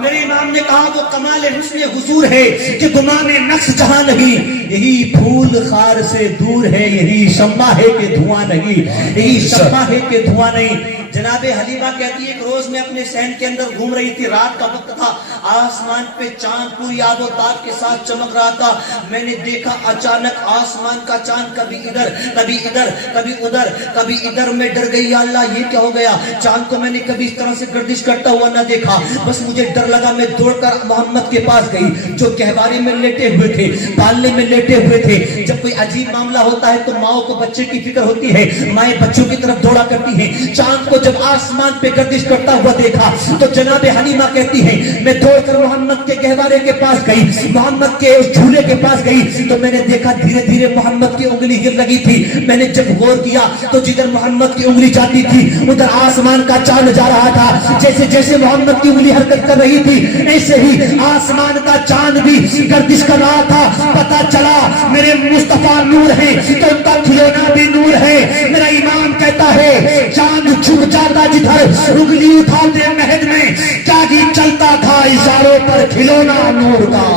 میرے امام نے کہا وہ کمال حسن حضور ہے کہ گمان نقص جہاں نہیں، یہی پھول خار سے دور ہے، یہی شمع ہے کہ دھواں نہیں، یہی شمع ہے کہ دھواں نہیں۔ جناب حلیمہ کہتی ہے ایک روز میں اپنے صحن کے اندر گھوم رہی تھی، رات کا وقت تھا، आसमान पे चांद पूरी आबोताब के साथ चमक रहा था। मैंने देखा अचानक आसमान का चांद कभी इधर कभी इधर कभी उधर कभी इधर। मैं डर गई, या अल्लाह ये क्या हो गया। चांद को मैंने कभी इस तरह से गर्दिश करता हुआ ना देखा। बस मुझे डर लगा। मैं दौड़कर मोहम्मद के पास गई जो गहवारे में लेटे हुए थे, पालने में लेटे हुए थे। जब कोई अजीब मामला होता है तो माओ को बच्चे की फिक्र होती है, माएं बच्चों की तरफ दौड़ा करती हैं। चांद को जब आसमान पे गर्दिश करता हुआ देखा तो जनाब हनीमा कहती है मैं दौड़कर मोहम्मद के गहवारे के पास गई, मोहम्मद के उस झूले के पास गई तो मैंने देखा धीरे धीरे मोहम्मद की उंगली गिर लगी थी। मैंने जब गौर किया तो जिधर मोहम्मद की उंगली जाती थी उधर आसमान का चांद जा रहा था। जैसे जैसे मोहम्मद की उंगली हरकत कर रही थी ऐसे ही आसमान का चांद भी गर्दिश कर रहा था। पता चला मेरे मुस्तफा नूर है तो उनका खिलौना भी नूर है। मेरा इमाम कहता है चांद छुप जाता जिधर उंगली उठाते महद में, क्या गीत चलता था इशारों पर खिलौना नूर का।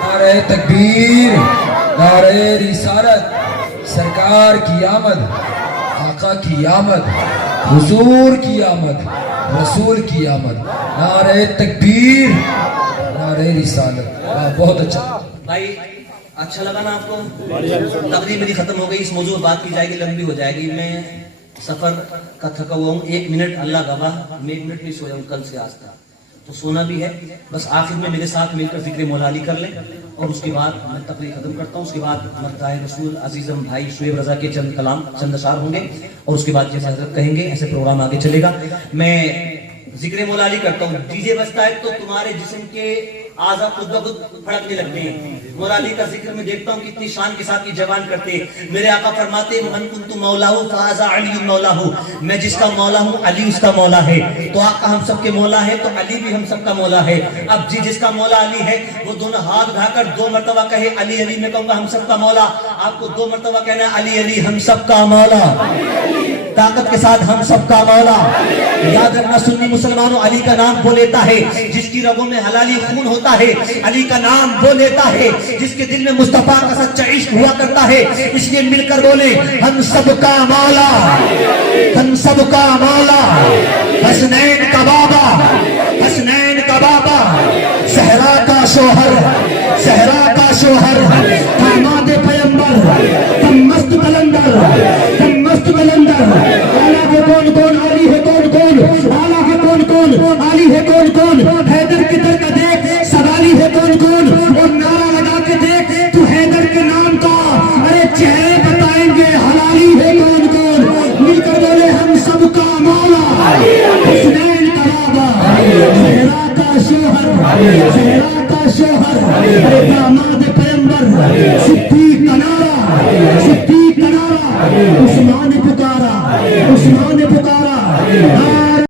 नारे तकबीर, नारे रिसालत, सरकार की आमद, आका की आमद, हुजूर की आमद, रसूल की आमद। नारे तकबीर, नारे रिसालत। बहुत अच्छा भाई, अच्छा लगा ना आपको? तकरीर मेरी खत्म हो गई, इस मौजूद पर बात की जाएगी, लंबी हो जाएगी। मैं सफर का थका हुआ हूँ। 1 मिनट अल्लाह गवाह, मैं 1 मिनट भी सोया हूँ कल से आज तक, तो सोना भी है। बस आखिर में मेरे साथ मिलकर जिक्र मौला अली कर लें और उसके बाद मैं तकरीर खत्म करता हूँ। उसके बाद मद्दाह रसूल अजीजम भाई शुएब रजा के चंद कलाम, चंद अशार होंगे और उसके बाद जैसे हजरत कहेंगे ऐसे प्रोग्राम आगे चलेगा। मैं जिक्र मौला अली करता हूँ। डीजे बजता है तो तुम्हारे जिस्म के आज़ा खुद ब खुद फड़कने लगते हैं। मौला अली का जिक्र में देखता हूँ कितनी शान के साथ ये जवान करते हैं। मेरे आका फरमाते मन कुन्तु मौलाहु फ़हाज़ा अली मौलाहु, मैं जिसका मौला हूँ अली उसका मौला है। तो आका हम सबके मौला है तो अली भी हम सबका मौला है। अब जी जिसका मौला अली है वो दोनों हाथ उठाकर 2 मरतबा कहे अली अली। मैं कहूँगा हम सबका मौला, आपको 2 मरतबा कहना है अली अली हम सबका मौला, ताकत के साथ हम सबका मौला। याद रखना सुन्नी मुसलमानों, अली का नाम वो लेता है जिसकी रगों में हलाली खून होता है। अली का नाम वो लेता है जिसके दिल में मुस्तफा का सच्चा इश्क हुआ करता है। इसलिए मिलकर बोले हम सबका मौला, हम सबका मौला। हसनैन का बाबा, हसनैन का बाबा, सहरा का शोहर, सहरा का शोहर, दामाद पैगंबर, तुम मस्त कलंदर, तुम मस्त कलंदर। आला है कौन कौन, अली है कौन कौन, आला है कौन कौन, अली है कौन कौन। हैदर की दर का देख, सवाली है कौन कौन, और नारा लगा के देख तू हैदर के नाम का। अरे चेहरे बताएंगे हलाली है कौन कौन। मिलकर बोले हम सबका मौला, हुसैन का बाबा, सहरा का शोहर, सहरा का शोहर, दामाद पैगंबर, सिद्दीक का नारा, सिद्दीक का नारा। उस्मान ने पुकारा, उस्मान ने पुकारा।